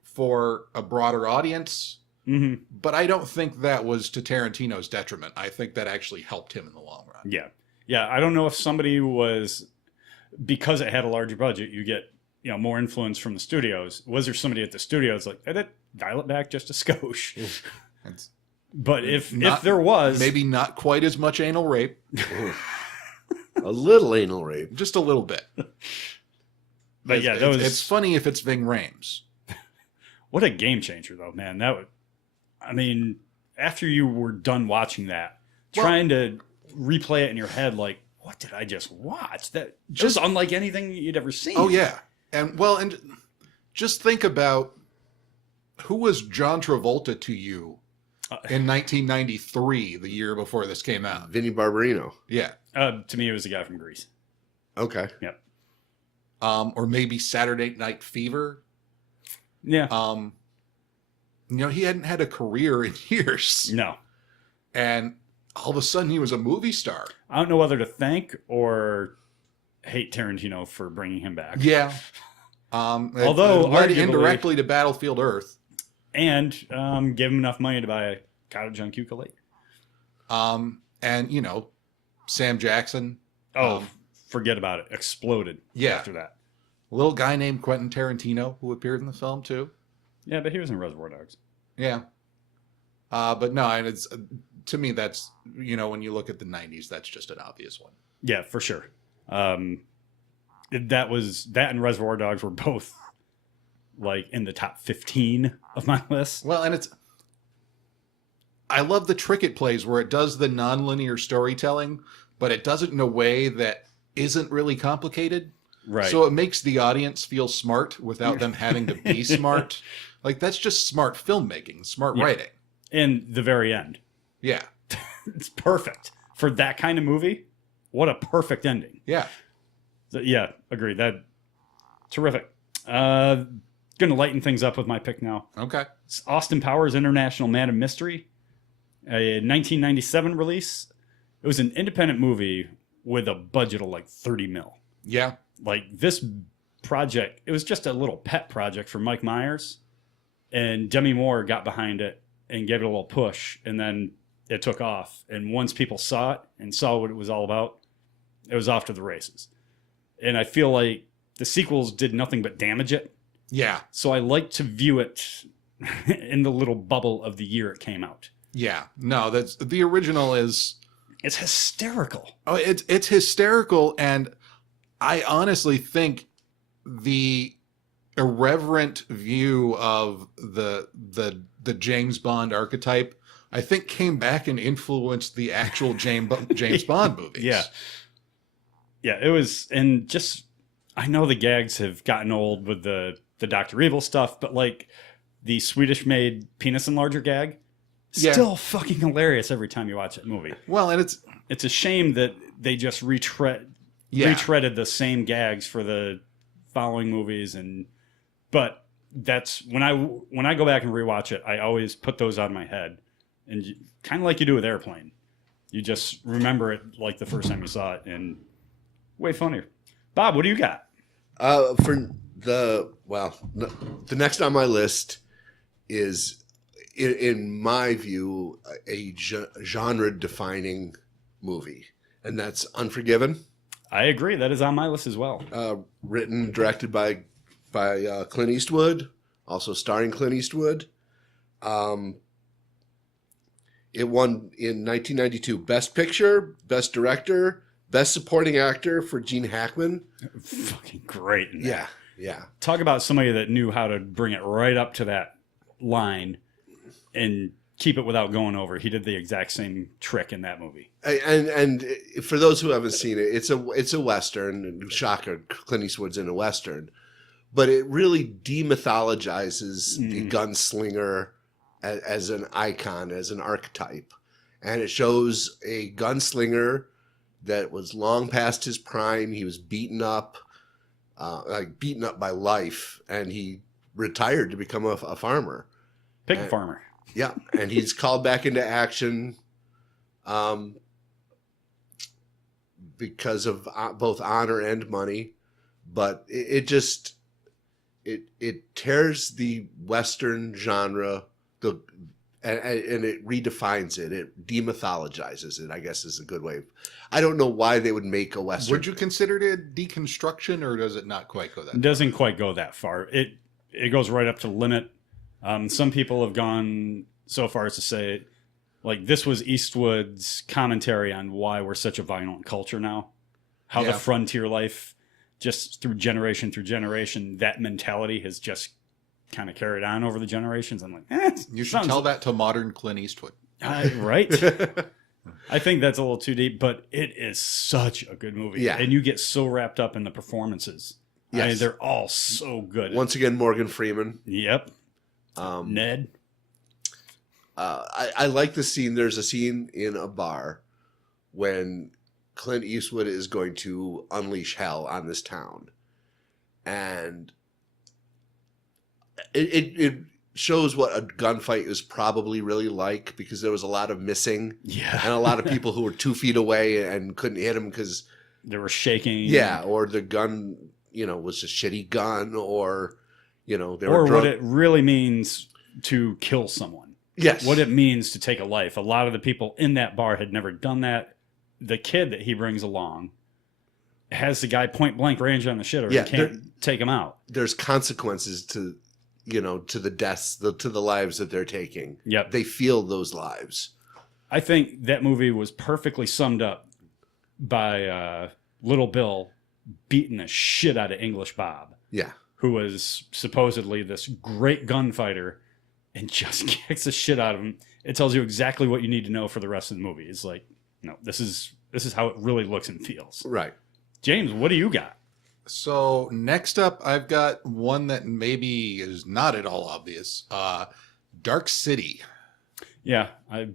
for a broader audience. Mm-hmm. But I don't think that was to Tarantino's detriment. I think that actually helped him in the long run. Yeah. Yeah, I don't know if somebody was, because it had a larger budget, you get more influence from the studios. Was there somebody at the studios like, dial it back just a skosh? But if there was... Maybe not quite as much anal rape. A little anal rape. Just a little bit. But it's funny if it's Ving Rhames. What a game changer, though, man. After you were done watching that, trying to replay it in your head, like, what did I just watch? That just unlike anything you'd ever seen. Oh yeah, and just think about who was John Travolta to you in 1993, the year before this came out. Vinnie Barbarino. Yeah. To me, it was the guy from Grease. Okay. Yep. Or maybe Saturday Night Fever. Yeah. He hadn't had a career in years. No. And all of a sudden he was a movie star. I don't know whether to thank or hate Tarantino for bringing him back. Yeah. Although it led arguably, indirectly to Battlefield Earth. And give him enough money to buy a cottage on Cuca Lake. And, Sam Jackson. Forget about it. Exploded after that. A little guy named Quentin Tarantino who appeared in the film too. Yeah, but he was in Reservoir Dogs. Yeah. But no, and it's to me that's when you look at the 90s, that's just an obvious one. Yeah, for sure. That and Reservoir Dogs were both like in the top 15 of my list. Well, and I love the trick it plays where it does the nonlinear storytelling, but it does it in a way that isn't really complicated. Right. So it makes the audience feel smart without them having to be smart. Like that's just smart filmmaking, smart writing. In the very end. Yeah. It's perfect. For that kind of movie, what a perfect ending. Yeah. So, yeah, agreed. That terrific. Gonna lighten things up with my pick now. Okay. It's Austin Powers International Man of Mystery, a 1997 release. It was an independent movie with a budget of like 30 mil. Yeah. Like this project, it was just a little pet project for Mike Myers, and Demi Moore got behind it and gave it a little push, and then it took off. And once people saw it and saw what it was all about, it was off to the races. And I feel like the sequels did nothing but damage it. Yeah. So I like to view it in the little bubble of the year it came out. Yeah. No, that's the original is. It's hysterical. Oh, it's hysterical, and I honestly think the irreverent view of the James Bond archetype, I think, came back and influenced the actual James Bond movies. Yeah. Yeah, it was, and just, I know the gags have gotten old with the Dr. Evil stuff, but like the Swedish-made penis enlarger gag, still fucking hilarious every time you watch that movie. Well, and it's a shame that they just retreaded the same gags for the following movies, but that's when I go back and rewatch it, I always put those on my head, and kind of like you do with Airplane, you just remember it like the first time you saw it, and way funnier. Bob, what do you got? For the next on my list is, in my view, a genre-defining movie, and that's Unforgiven. I agree. That is on my list as well. Written, directed by Clint Eastwood, also starring Clint Eastwood. It won in 1992 Best Picture, Best Director, Best Supporting Actor for Gene Hackman. Fucking great. In that. Yeah. Talk about somebody that knew how to bring it right up to that line and keep it without going over. He did the exact same trick in that movie. And for those who haven't seen it, it's a Western. Shocker, Clint Eastwood's in a Western. But it really demythologizes the gunslinger as an icon, as an archetype. And it shows a gunslinger that was long past his prime. He was beaten up by life, and he retired to become a farmer. Pig farmer. Yeah, and he's called back into action because of both honor and money. But it tears the Western genre, and it redefines it. It demythologizes it, I guess is a good way. I don't know why they would make a Western. Would you consider it a deconstruction, or does it not quite go that far? It doesn't quite go that far. It goes right up to the limit. Some people have gone so far as to say, like, this was Eastwood's commentary on why we're such a violent culture now. How the frontier life, just through generation, that mentality has just kind of carried on over the generations. I'm like, you should tell that to modern Clint Eastwood. Right? I think that's a little too deep, but it is such a good movie. Yeah. And you get so wrapped up in the performances. I mean, Yes. they're all so good. Once again, Morgan Freeman. Yep. Ned. I like the scene. There's a scene in a bar when Clint Eastwood is going to unleash hell on this town. And it shows what a gunfight is probably really like, because there was a lot of missing. Yeah. And a lot of people who were 2 feet away and couldn't hit him because... They were shaking. Yeah, or the gun, was a shitty gun, or, they were or drunk. what it really means to kill someone. Yes. What it means to take a life. A lot of the people in that bar had never done that. The kid that he brings along has the guy point blank range on the shit, or he can't take him out. There's consequences to, to the deaths, to the lives that they're taking. Yep. They feel those lives. I think that movie was perfectly summed up by Little Bill beating the shit out of English Bob. Yeah. Who was supposedly this great gunfighter and just kicks the shit out of him. It tells you exactly what you need to know for the rest of the movie. It's like, no, this is how it really looks and feels. Right. James, what do you got? So next up, I've got one that maybe is not at all obvious. Dark City. Yeah, I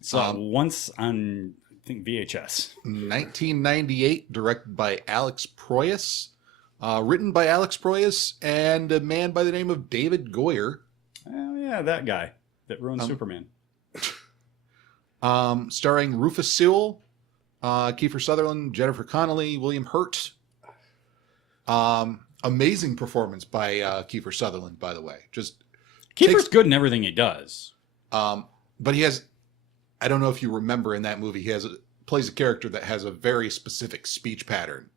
saw it once on, I think, VHS. 1998, directed by Alex Proyas. Written by Alex Proyas and a man by the name of David Goyer. Oh, yeah, that guy that ruined Superman. Starring Rufus Sewell, Kiefer Sutherland, Jennifer Connelly, William Hurt. Amazing performance by Kiefer Sutherland, by the way. Kiefer's good in everything he does. But he has, I don't know if you remember in that movie, he plays a character that has a very specific speech pattern.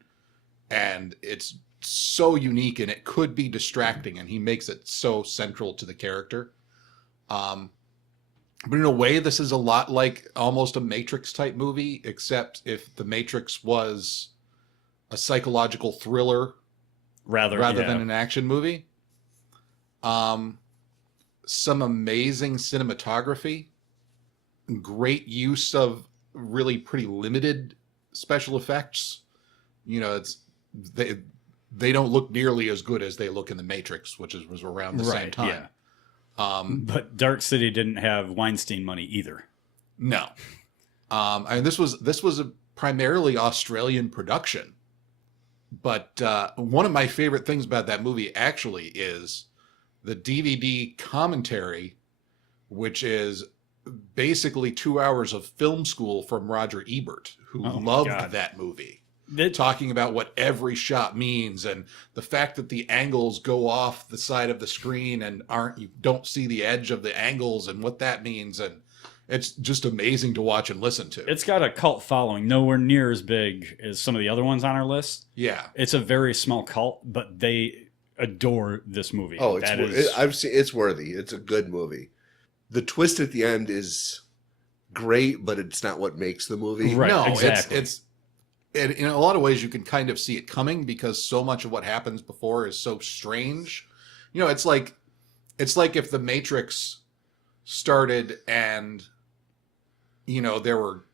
And it's so unique, and it could be distracting, and he makes it so central to the character. But in a way, this is a lot like almost a Matrix type movie, except if the Matrix was a psychological thriller rather than an action movie. Some amazing cinematography, great use of really pretty limited special effects. They don't look nearly as good as they look in the Matrix, which was around the same time. Yeah. But Dark City didn't have Weinstein money either. No. And this was a primarily Australian production. But one of my favorite things about that movie actually is the DVD commentary, which is basically 2 hours of film school from Roger Ebert, who loved that movie. Talking about what every shot means, and the fact that the angles go off the side of the screen and you don't see the edge of the angles and what that means, and it's just amazing to watch and listen to. It's got a cult following, nowhere near as big as some of the other ones on our list. Yeah, it's a very small cult, but they adore this movie. Oh, it's worthy. It's a good movie. The twist at the end is great, but it's not what makes the movie. Right, no, exactly. It's in a lot of ways you can kind of see it coming, because so much of what happens before is so strange. It's like if the Matrix started and there were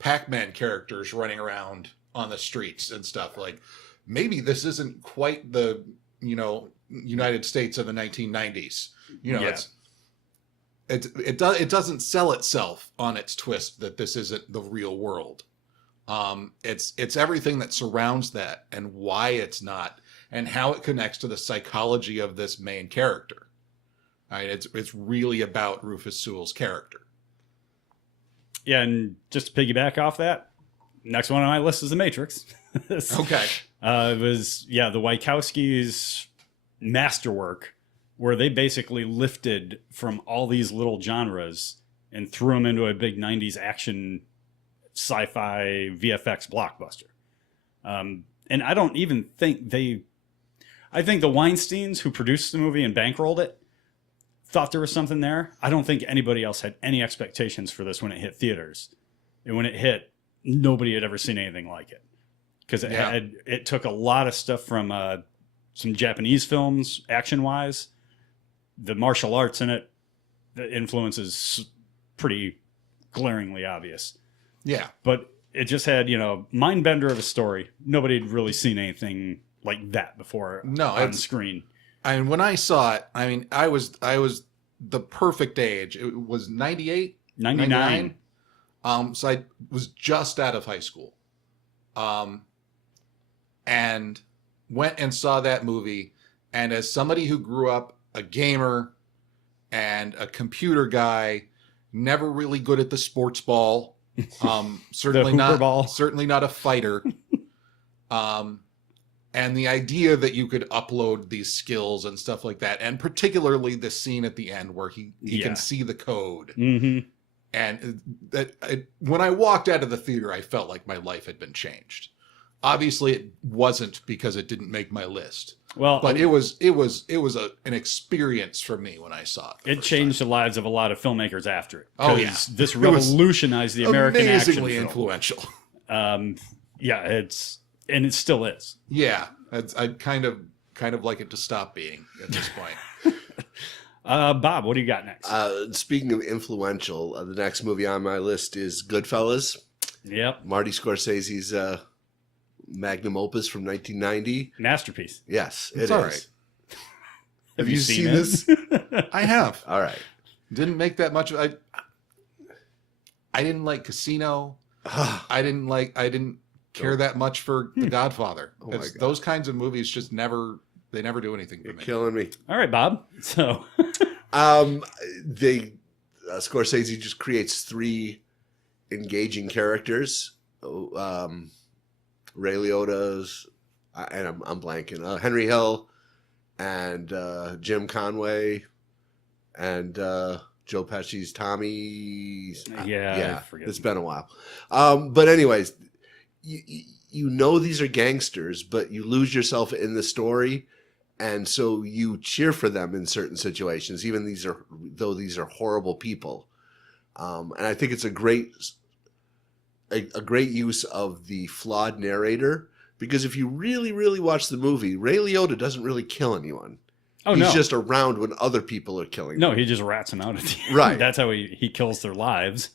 Pac-Man characters running around on the streets and stuff. Like, maybe this isn't quite the United States of the 1990s. It doesn't sell itself on its twist that this isn't the real world. It's everything that surrounds that, and why it's not, and how it connects to the psychology of this main character. Right? It's really about Rufus Sewell's character. Yeah, and just to piggyback off that, next one on my list is The Matrix. Okay. It was, the Wachowskis' masterwork, where they basically lifted from all these little genres and threw them into a big 90s action sci-fi VFX blockbuster. And I don't even think I think the Weinsteins who produced the movie and bankrolled it thought there was something there. I don't think anybody else had any expectations for this when it hit theaters. And when it hit, nobody had ever seen anything like it. Because it took a lot of stuff from some Japanese films, action-wise. The martial arts in it, the influence is pretty glaringly obvious. Yeah. But it just had, mind bender of a story. Nobody had really seen anything like that before on screen. And when I saw it, I mean, I was the perfect age. It was 98, 99. So I was just out of high school. And went and saw that movie. And as somebody who grew up a gamer and a computer guy, never really good at the sports ball, certainly not a fighter. And the idea that you could upload these skills and stuff like that, and particularly the scene at the end where he can see the code. Mm-hmm. And when I walked out of the theater, I felt like my life had been changed. Obviously, it wasn't because it didn't make my list. Well, but it was an experience for me when I saw it. It changed the lives of a lot of filmmakers after it. Oh yeah, this revolutionized the American action film. Amazingly influential. It still is. Yeah, I kind of like it to stop being at this point. Bob, what do you got next? Speaking of influential, the next movie on my list is Goodfellas. Yep. Marty Scorsese's magnum opus from 1990. Masterpiece. Yes, it's all right. Have you seen this? I have. All right. Didn't make that much. I didn't like Casino. I didn't care that much for The Godfather. Oh my God. Those kinds of movies just never do anything for me. Killing me. All right, Bob. So, Scorsese just creates three engaging characters. Ray Liotta's, and I'm blanking. Henry Hill, and Jim Conway, and Joe Pesci's Tommy. Yeah. It's been a while. But anyways, you know these are gangsters, but you lose yourself in the story, and so you cheer for them in certain situations, even though these are horrible people. And I think it's a great use of the flawed narrator, because if you really, really watch the movie, Ray Liotta doesn't really kill anyone. He's just around when other people are killing them. No, he just rats them out at the end. Right. That's how he kills their lives.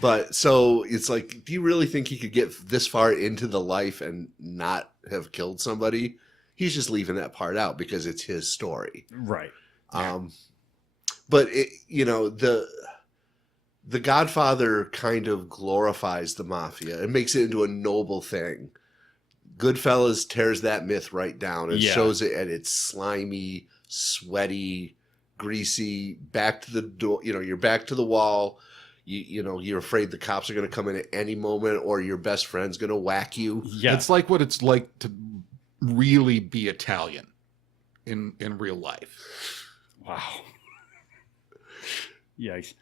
But so it's like, do you really think he could get this far into the life and not have killed somebody? He's just leaving that part out because it's his story. Right. But The Godfather kind of glorifies the mafia. It makes it into a noble thing. Goodfellas tears that myth right down and shows it at its slimy, sweaty, greasy, back to the door. You're back to the wall. You're afraid the cops are going to come in at any moment, or your best friend's going to whack you. Yeah. It's like what it's like to really be Italian in real life. Wow. Yikes.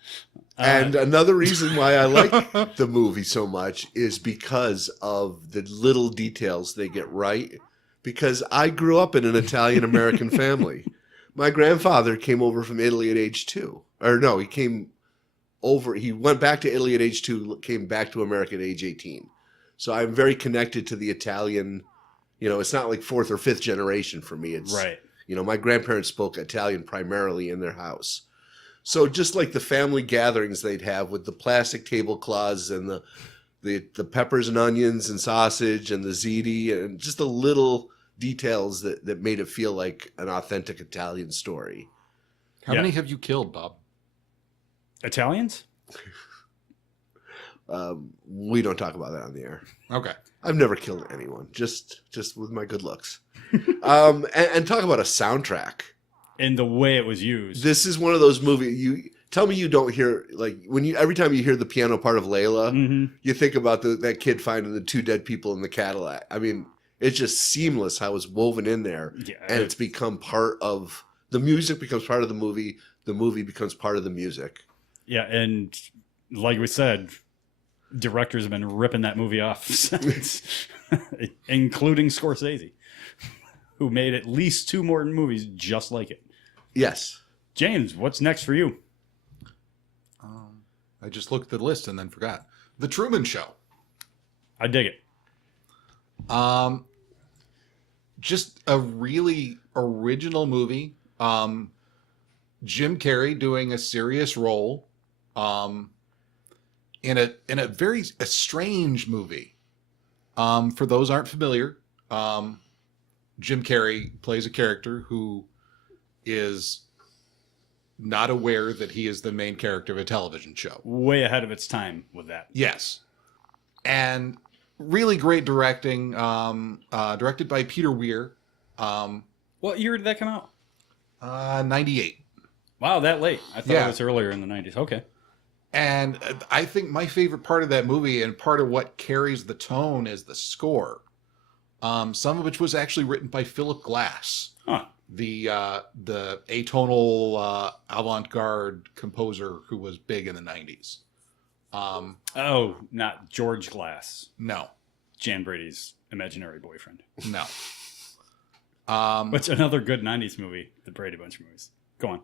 And another reason why I like the movie so much is because of the little details they get right. Because I grew up in an Italian-American family. My grandfather came over from Italy at age 2. Or no, he went back to Italy at age 2, came back to America at age 18. So I'm very connected to the Italian. It's not like 4th or 5th generation for me. It's right. My grandparents spoke Italian primarily in their house. So just like the family gatherings they'd have with the plastic tablecloths and the peppers and onions and sausage and the ziti and just the little details that made it feel like an authentic Italian story. How many have you killed, Bob? Italians? We don't talk about that on the air. Okay. I've never killed anyone, just with my good looks. And talk about a soundtrack. And the way it was used. This is one of those movies. You tell me you don't hear, like, every time you hear the piano part of Layla, you think about that kid finding the 2 dead people in the Cadillac. I mean, it's just seamless how it's woven in there, and it's become part of the music. Becomes part of the movie. The movie becomes part of the music. Yeah, and like we said, directors have been ripping that movie off since, including Scorsese, who made at least 2 more movies just like it. Yes. James, what's next for you? I just looked at the list and then forgot. The Truman Show. I dig it. Just a really original movie. Jim Carrey doing a serious role in a very strange movie. For those aren't familiar, Jim Carrey plays a character who is not aware that he is the main character of a television show. Way ahead of its time with that. Yes. And really great directing, directed by Peter Weir. What year did that come out? 98. Wow, that late. I thought it was earlier in the 90s. Okay. And I think my favorite part of that movie and part of what carries the tone is the score. Some of which was actually written by Philip Glass. Huh. The atonal avant-garde composer who was big in the 90s. Oh, not George Glass. No. Jan Brady's imaginary boyfriend. No. Which another good 90s movie, the Brady Bunch movies. Go on.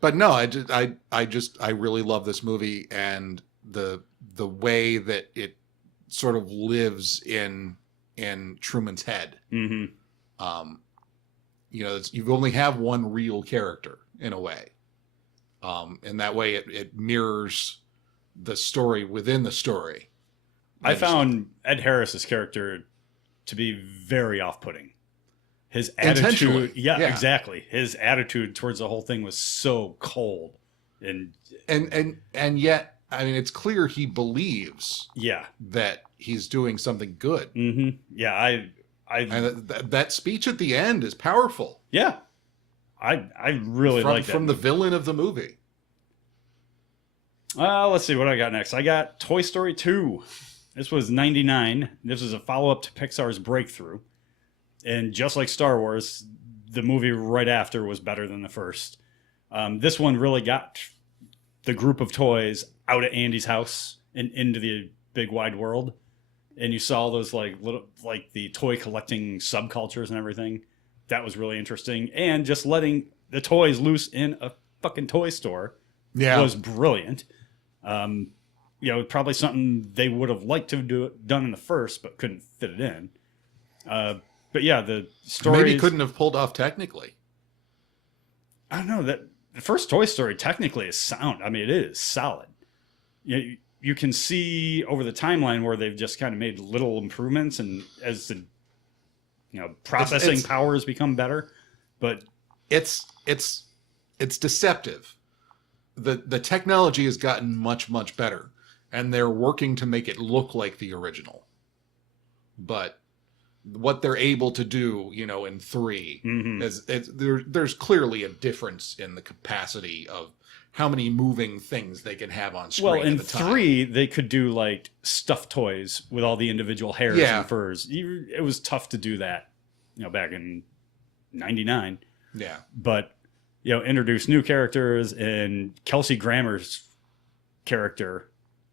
But no, I really love this movie and the way that it sort of lives in Truman's head. Mm-hmm. You only have one real character in a way. And that way it mirrors the story within the story. I found Ed Harris's character to be very off-putting. His attitude, yeah, exactly. His attitude towards the whole thing was so cold, and yet, I mean, it's clear he believes, that he's doing something good. Mm-hmm. Yeah, and that speech at the end is powerful. Yeah, I really like that from the villain of the movie. Let's see what I got next. I got Toy Story 2. This was 99. This is a follow-up to Pixar's Breakthrough. And just like Star Wars, the movie right after was better than the first. This one really got the group of toys out of Andy's house and into the big wide world. And you saw those the toy collecting subcultures and everything. That was really interesting. And just letting the toys loose in a fucking toy store was brilliant. Probably something they would have liked to have done in the first, but couldn't fit it in. But yeah, the story maybe couldn't have pulled off technically. I don't know, that the first Toy Story technically is sound. I mean, it is solid. You can see over the timeline where they've just kind of made little improvements, and as the processing powers become better. But it's deceptive. The technology has gotten much, much better, and they're working to make it look like the original. But what they're able to do, in 3, there's clearly a difference in the capacity of how many moving things they can have on screen. Well, in at the time. 3, they could do like stuffed toys with all the individual hairs and furs. It was tough to do that, back in 99. Yeah. But, introduce new characters, and Kelsey Grammer's character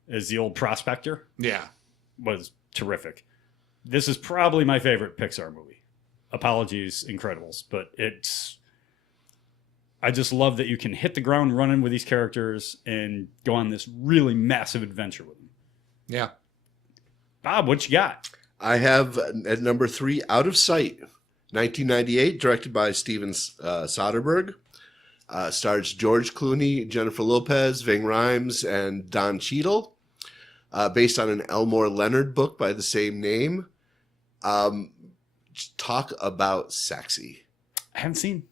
as the old prospector. Yeah. Was terrific. This is probably my favorite Pixar movie. Apologies, Incredibles, but I just love that you can hit the ground running with these characters and go on this really massive adventure with them. Yeah. Bob, what you got? I have at number 3, Out of Sight, 1998, directed by Steven Soderbergh. Stars George Clooney, Jennifer Lopez, Ving Rhames, and Don Cheadle. Based on an Elmore Leonard book by the same name. Talk about sexy. I haven't seen.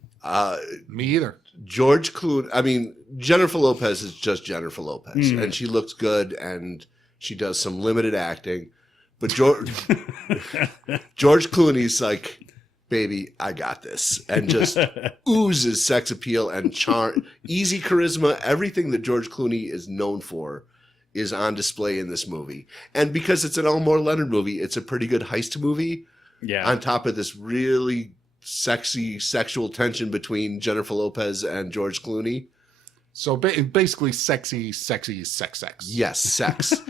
Me either. George Clooney. I mean, Jennifer Lopez is just Jennifer Lopez, and she looks good, and she does some limited acting. But George Clooney's like, baby, I got this, and just oozes sex appeal and charm, easy charisma. Everything that George Clooney is known for is on display in this movie. And because it's an Elmore Leonard movie, it's a pretty good heist movie. Yeah. On top of this really sexy sexual tension between Jennifer Lopez and George Clooney. So basically sexy sex. Yes, sex.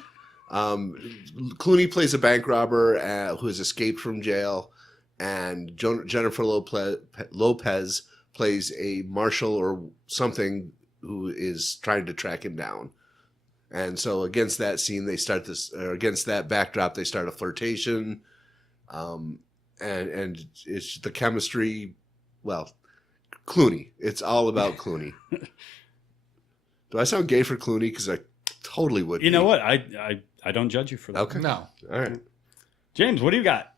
Clooney plays a bank robber who has escaped from jail, and Jennifer Lopez plays a marshal or something who is trying to track him down. And so against that scene, against that backdrop, they start a flirtation. And it's the chemistry. Well, Clooney. It's all about Clooney. Do I sound gay for Clooney? Because I totally would. You know what? I don't judge you for that. Okay. No. All right. James, what do you got?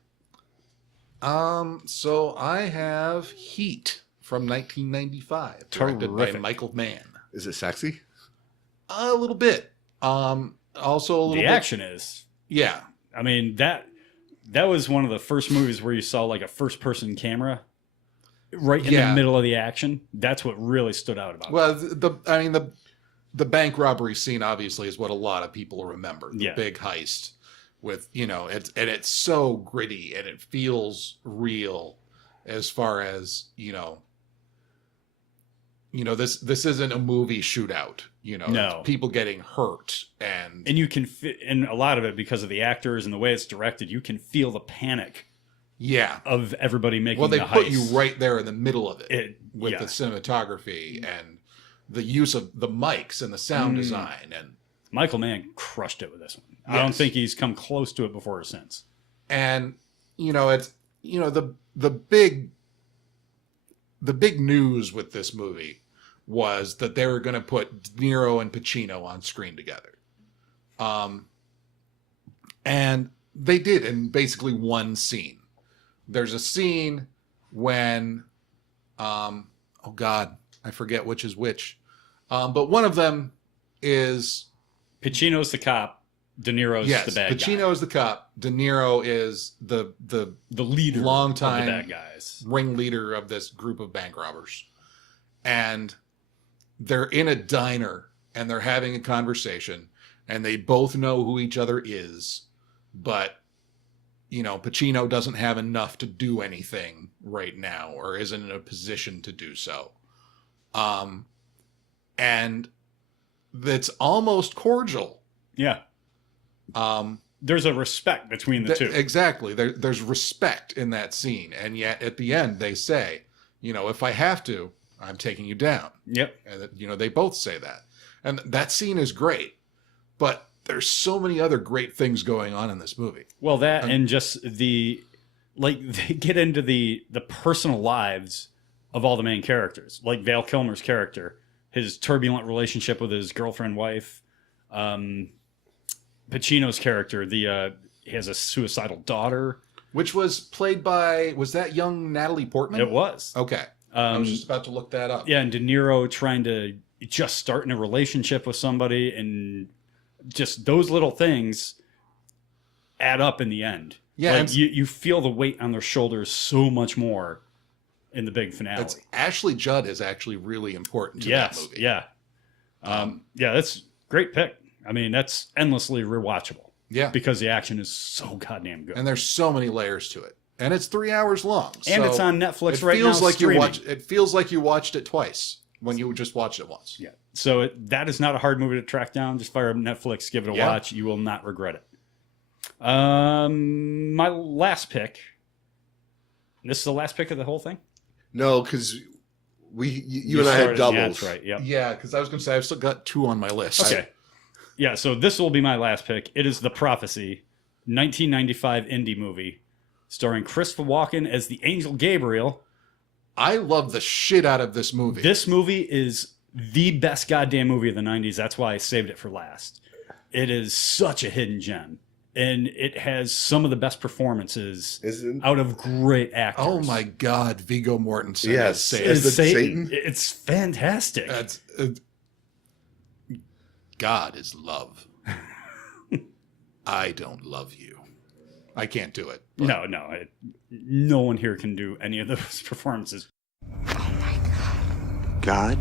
So I have Heat from 1995, directed by Terrific. Michael Mann. Is it sexy? A little bit. Also a little The bit. action is. Yeah. I mean, that was one of the first movies where you saw like a first person camera right in the middle of the action. That's what really stood out about it. Well, the bank robbery scene obviously is what a lot of people remember. The big heist with, it's so gritty and it feels real as far as, this isn't a movie shootout, No. It's people getting hurt and you can and a lot of it because of the actors and the way it's directed, you can feel the panic of everybody making the heist. Well, they put you right there in the middle of it with the Yeah. cinematography and the use of the mics and the sound design. And Michael Mann crushed it with this one. I Yes. don't think he's come close to it before or since. And it's the big news with this movie was that they were going to put De Niro and Pacino on screen together. And they did in basically one scene. There's a scene when oh God, I forget which is which. But one of them is Pacino's the cop, De Niro's the bad guy. Pacino is the cop. De Niro is the leader longtime of the bad guys. ringleader of this group of bank robbers. And they're in a diner and they're having a conversation and they both know who each other is, but Pacino doesn't have enough to do anything right now or isn't in a position to do so. And that's almost cordial. Yeah. There's a respect between the two. Exactly. There's respect in that scene. And yet at the end they say, if I have to, I'm taking you down. Yep. And they both say that. And that scene is great. But there's so many other great things going on in this movie. Well, that and just they get into the personal lives of all the main characters. Like Val Kilmer's character, his turbulent relationship with his girlfriend wife, Pacino's character, he has a suicidal daughter. Which was played by, was that young Natalie Portman? It was. Okay. I was just about to look that up. Yeah, and De Niro trying to just start in a relationship with somebody, and just those little things add up in the end. Yeah. Like, you feel the weight on their shoulders so much more in the big finale. Ashley Judd is actually really important to that movie. Yeah. Yeah, that's a great pick. I mean, that's endlessly rewatchable. Yeah. Because the action is so goddamn good. And there's so many layers to it. And it's 3 hours long. And so it's on Netflix right now. It feels like you watched it twice when you just watched it once. Yeah. So that is not a hard movie to track down. Just fire up Netflix, give it a watch. You will not regret it. My last pick. This is the last pick of the whole thing? No, because you and I had doubles. Yeah, that's right. Yep. Yeah, because I was going to say I've still got 2 on my list. Okay. Yeah, so this will be my last pick. It is The Prophecy, 1995 indie movie, starring Christopher Walken as the angel Gabriel. I love the shit out of this movie. This movie is the best goddamn movie of the 90s. That's why I saved it for last. It is such a hidden gem. And it has some of the best performances out of great actors. Oh my God, Viggo Mortensen. Yes, is Satan. It's fantastic. God is love. I don't love you. I can't do it. But. No. No one here can do any of those performances. Oh my God.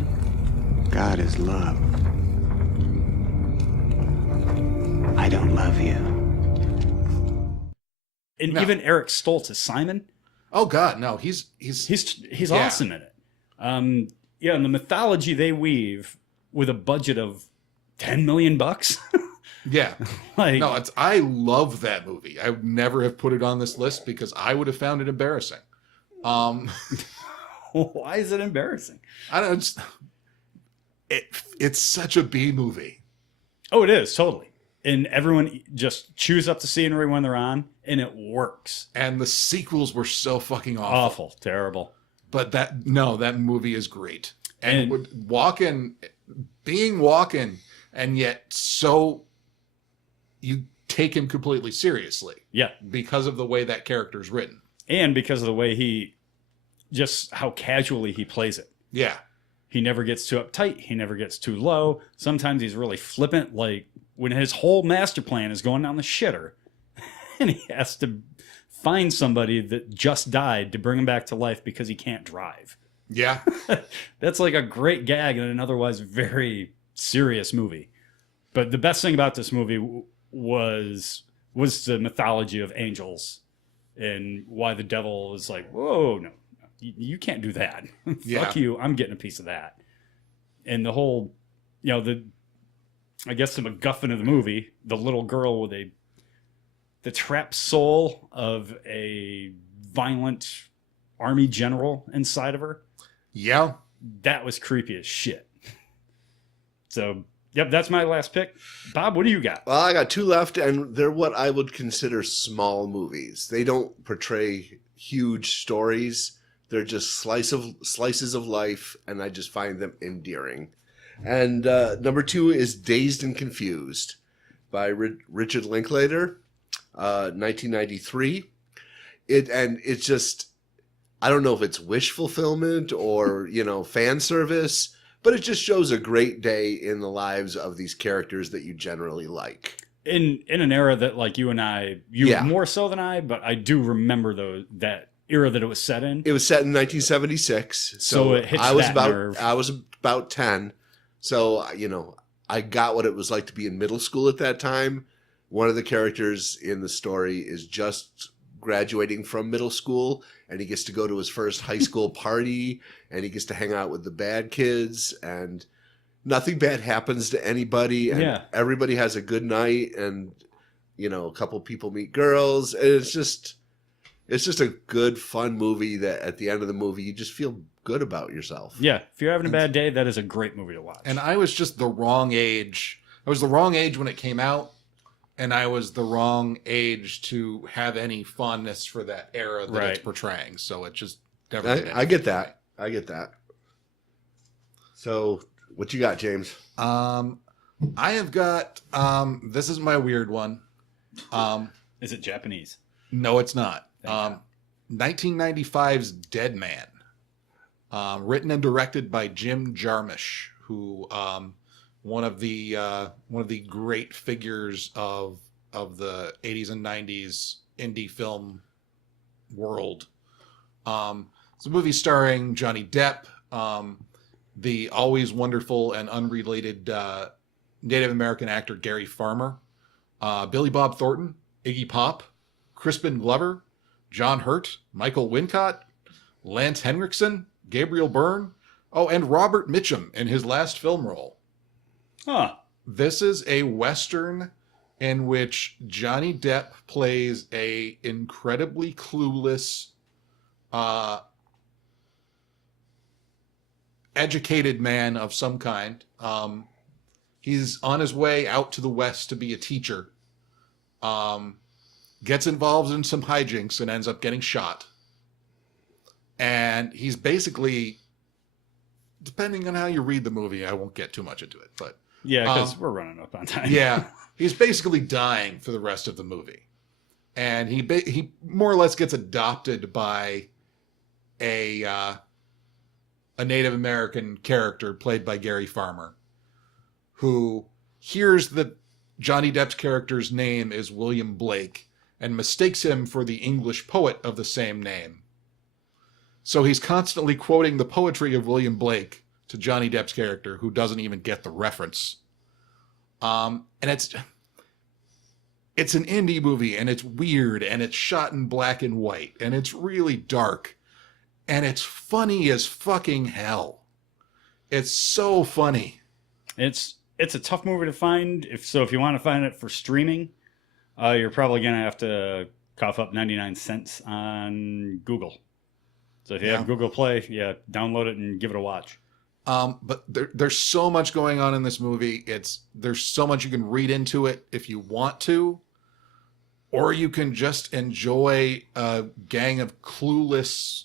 God is love. I don't love you. And even Eric Stoltz as Simon. Oh God, no, he's awesome in it. And the mythology they weave with a budget of $10 million. Yeah. I love that movie. I would never have put it on this list because I would have found it embarrassing. Why is it embarrassing? I don't. It's such a B movie. Oh, it is totally. And everyone just chews up the scenery when they're on, and it works. And the sequels were so fucking awful. Awful, terrible. But that movie is great. And Walken, being Walken, and yet so you take him completely seriously. Yeah. Because of the way that character is written. And because of the way how casually he plays it. Yeah. He never gets too uptight. He never gets too low. Sometimes he's really flippant, like when his whole master plan is going down the shitter and he has to find somebody that just died to bring him back to life because he can't drive. Yeah. That's like a great gag in an otherwise very serious movie. But the best thing about this movie was the mythology of angels and why the devil was like, whoa, no, you can't do that. Fuck you. I'm getting a piece of that. And the whole, I guess the MacGuffin of the movie, the little girl with the trapped soul of a violent army general inside of her. Yeah. That was creepy as shit. So, yep, that's my last pick. Bob, what do you got? Well, I got two left, and they're what I would consider small movies. They don't portray huge stories. They're just slices of life, and I just find them endearing. And number two is Dazed and Confused by Richard Linklater, 1993. It's just, I don't know if it's wish fulfillment or, fan service, but it just shows a great day in the lives of these characters that you generally like. In an era that, like, you more so than I, but I do remember that era that it was set in. It was set in 1976, so it hits nerve. I was about 10, so I got what it was like to be in middle school at that time. One of the characters in the story is just graduating from middle school, and he gets to go to his first high school party, and he gets to hang out with the bad kids, and nothing bad happens to anybody, and everybody has a good night, and a couple people meet girls, and it's just a good, fun movie that at the end of the movie you just feel good about yourself. Yeah, if you're having a bad day, that is a great movie to watch. And I was just the wrong age. I was the wrong age when it came out, and I was the wrong age to have any fondness for that era that it's portraying. So it just definitely. I get that. I get that. So what you got, James? I have got. This is my weird one. Is it Japanese? No, it's not. 1995's Dead Man, written and directed by Jim Jarmusch, who one of the great figures of the 80s and 90s indie film world. It's a movie starring Johnny Depp, the always wonderful and unrelated Native American actor Gary Farmer, Billy Bob Thornton, Iggy Pop, Crispin Glover, John Hurt, Michael Wincott, Lance Henriksen, Gabriel Byrne, and Robert Mitchum in his last film role. Huh. This is a Western in which Johnny Depp plays a incredibly clueless, educated man of some kind. He's on his way out to the West to be a teacher. Gets involved in some hijinks and ends up getting shot. And he's basically, depending on how you read the movie, I won't get too much into it, but yeah, because we're running up on time. Yeah, he's basically dying for the rest of the movie, and he more or less gets adopted by a Native American character played by Gary Farmer, who hears that Johnny Depp's character's name is William Blake and mistakes him for the English poet of the same name. So he's constantly quoting the poetry of William Blake to Johnny Depp's character, who doesn't even get the reference. And it's an indie movie, and it's weird, and it's shot in black and white, and it's really dark, and it's funny as fucking hell. It's so funny. It's a tough movie to find. If you want to find it for streaming, you're probably gonna have to cough up 99 cents on Google. So if you have Google Play, download it and give it a watch. But there's so much going on in this movie. There's so much you can read into it if you want to, or you can just enjoy a gang of clueless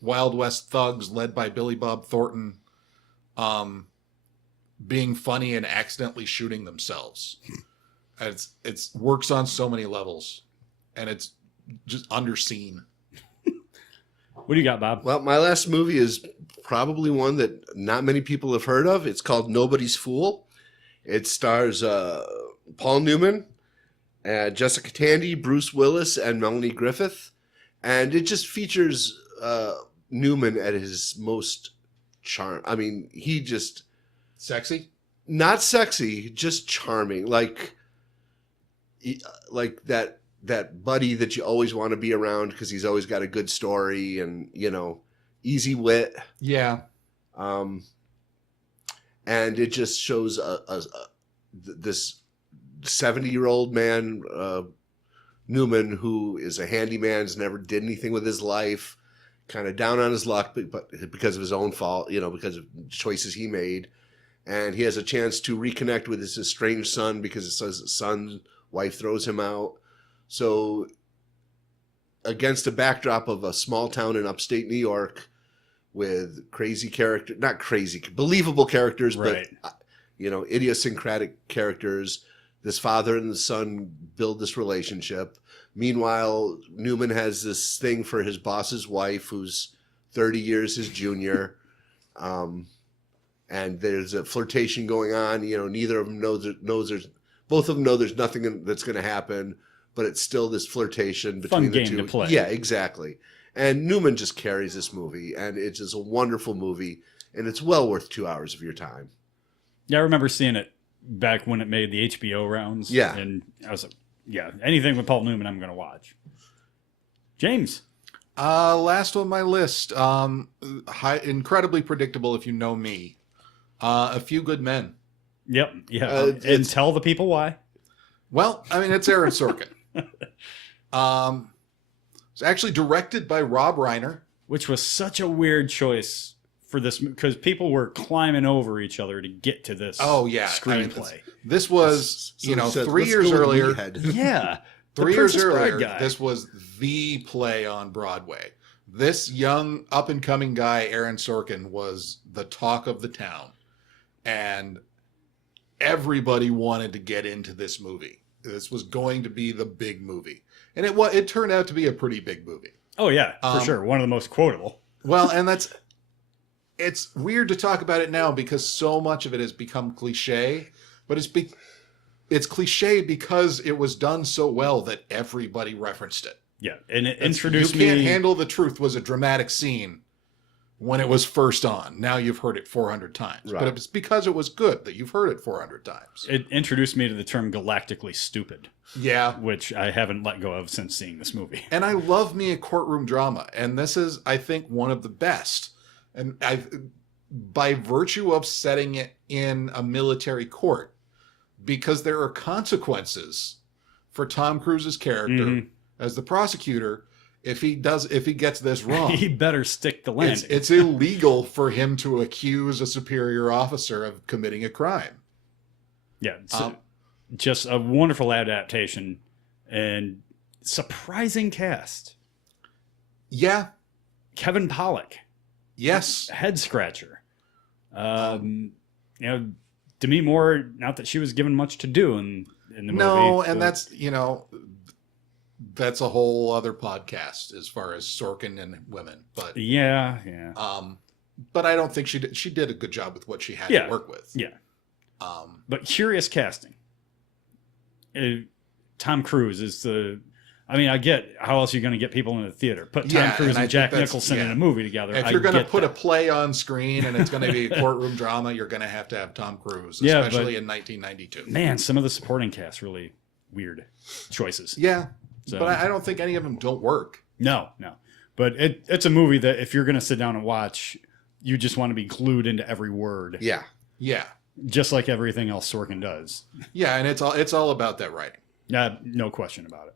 Wild West thugs led by Billy Bob Thornton, being funny and accidentally shooting themselves. It's works on so many levels, and it's just underseen. What do you got, Bob? Well, my last movie is probably one that not many people have heard of. It's called Nobody's Fool. It stars Paul Newman, Jessica Tandy, Bruce Willis, and Melanie Griffith. And it just features Newman at his most charm. I mean, he just... Sexy? Not sexy, just charming. Like that buddy that you always want to be around because he's always got a good story and, easy wit. Yeah. And it just shows this 70-year-old man, Newman, who is a handyman, has never did anything with his life, kind of down on his luck, but because of his own fault, because of choices he made. And he has a chance to reconnect with his estranged son because his son's wife throws him out. So against a backdrop of a small town in upstate New York with believable characters, Right. but, idiosyncratic characters, this father and the son build this relationship. Meanwhile, Newman has this thing for his boss's wife, who's 30 years his junior. And there's a flirtation going on. Neither of them both of them know there's nothing that's going to happen, but it's still this flirtation between Fun the game two. to play. Yeah, exactly. And Newman just carries this movie, and it's just a wonderful movie, and it's well worth 2 hours of your time. Yeah, I remember seeing it back when it made the HBO rounds. Yeah. And I was like, yeah, anything with Paul Newman I'm going to watch. James. Last on my list, incredibly predictable if you know me. A Few Good Men. Yep. Yeah. And tell the people why. Well, I mean, it's Aaron Sorkin. It's actually directed by Rob Reiner. Which was such a weird choice for this, because people were climbing over each other to get to this screenplay. This was, So 3 years earlier. Yeah. 3 years Princess Bride earlier, guy. this was the play on Broadway. This young, up-and-coming guy, Aaron Sorkin, was the talk of the town. And everybody wanted to get into this movie. This was going to be the big movie. And it turned out to be a pretty big movie. Oh, yeah, for sure. One of the most quotable. Well, and it's weird to talk about it now because so much of it has become cliche, but it's cliche because it was done so well that everybody referenced it. Yeah, and it introduced You Can't Handle the Truth was a dramatic scene when it was first on. Now you've heard it 400 times. Right. But it's because it was good that you've heard it 400 times. It introduced me to the term galactically stupid, Yeah. which I haven't let go of since seeing this movie. And I love me a courtroom drama. And this is, I think, one of the best. And by virtue of setting it in a military court, because there are consequences for Tom Cruise's character as the prosecutor if he gets this wrong. He better stick the landing. It's illegal for him to accuse a superior officer of committing a crime. Yeah, it's just a wonderful adaptation and surprising cast. Yeah. Kevin Pollak, Yes. head scratcher. Demi Moore, not that she was given much to do in the movie. No, and but that's a whole other podcast as far as Sorkin and women. But yeah. but I don't think she did a good job with what she had Yeah. to work with. Yeah. But curious casting. Tom Cruise is the... I mean, I get how else are you going to get people in the theater. Put Tom Cruise and I and Jack think that's- Nicholson in yeah. a movie together. If I you're going to get put that. a play on screen and it's going to be a courtroom drama, you're going to have Tom Cruise, Yeah, especially but- in 1992. Man, some of the supporting cast really weird choices. Yeah, So- but I don't think any of them don't work. No. But it's a movie that if you're going to sit down and watch, you just want to be glued into every word. Yeah. Yeah, Just like everything else Sorkin does. yeah, and it's all about that writing. No question about it.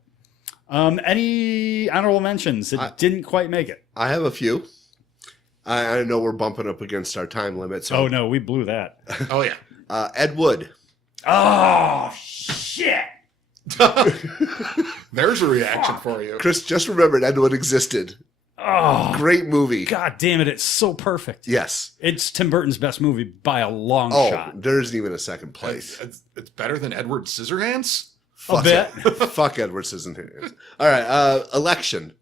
Any honorable mentions that didn't quite make it? I have a few. I know we're bumping up against our time limit. So, Oh, no, we blew that. Oh yeah. Ed Wood. Oh, shit. There's a reaction for you. Chris just remembered Ed Wood existed. Oh, Great movie. God damn it. It's so perfect. Yes. It's Tim Burton's best movie by a long Oh, shot. there isn't even a second place. It's better than Edward Scissorhands? Fuck bet. it. Fuck Edward Scissorhands. All right. Election.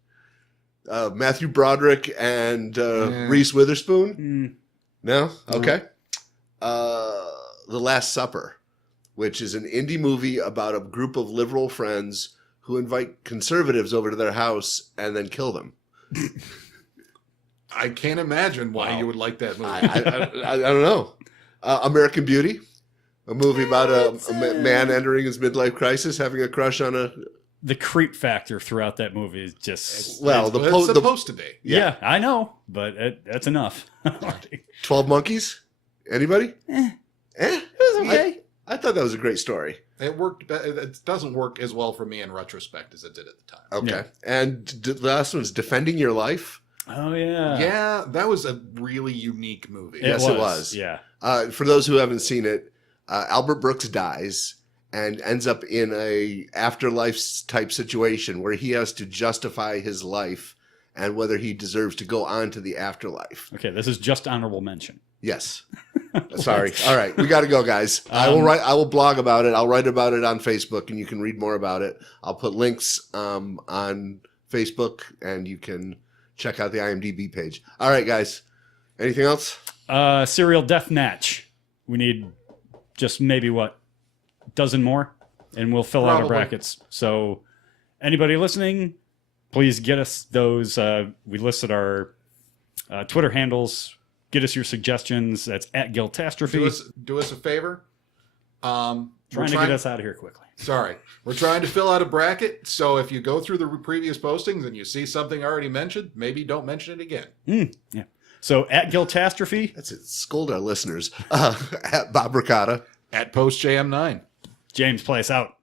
Matthew Broderick and Reese Witherspoon. No? Okay. The Last Supper, which is an indie movie about a group of liberal friends who invite conservatives over to their house and then kill them. I can't imagine why you would like that movie. I don't know. American Beauty, a movie about a man entering his midlife crisis, having a crush on The creep factor throughohout that movie is just... It's supposed to be. Yeah, I know, but that's enough. 12 Monkeys? Anybody? It was okay. I thought that was a great story. It worked. It doesn't work as well for me in retrospect as it did at the time. Okay. Yeah. And the last one's Defending Your Life. Oh, yeah. Yeah, that was a really unique movie. Yes, it was. Yeah. For those who haven't seen it, Albert Brooks dies and ends up in a afterlife type situation where he has to justify his life and whether he deserves to go on to the afterlife. Okay, this is just honorable mention. Yes. Sorry. All right, we got to go, guys. I will blog about it. I'll write about it on Facebook, and you can read more about it. I'll put links on Facebook, and you can check out the IMDb page. All right, guys. Anything else? Serial death match. We need just maybe a dozen more, and we'll fill out our brackets. So, anybody listening, please get us those. We listed our Twitter handles. Get us your suggestions. That's at Giltastrophe. Do us a favor. Trying to get us out of here quickly. Sorry. We're trying to fill out a bracket. So if you go through the previous postings and you see something already mentioned, maybe don't mention it again. Yeah. So at Giltastrophe. That's it. Scold our listeners. At Bob Ricotta. At PostJM9. James, play us out.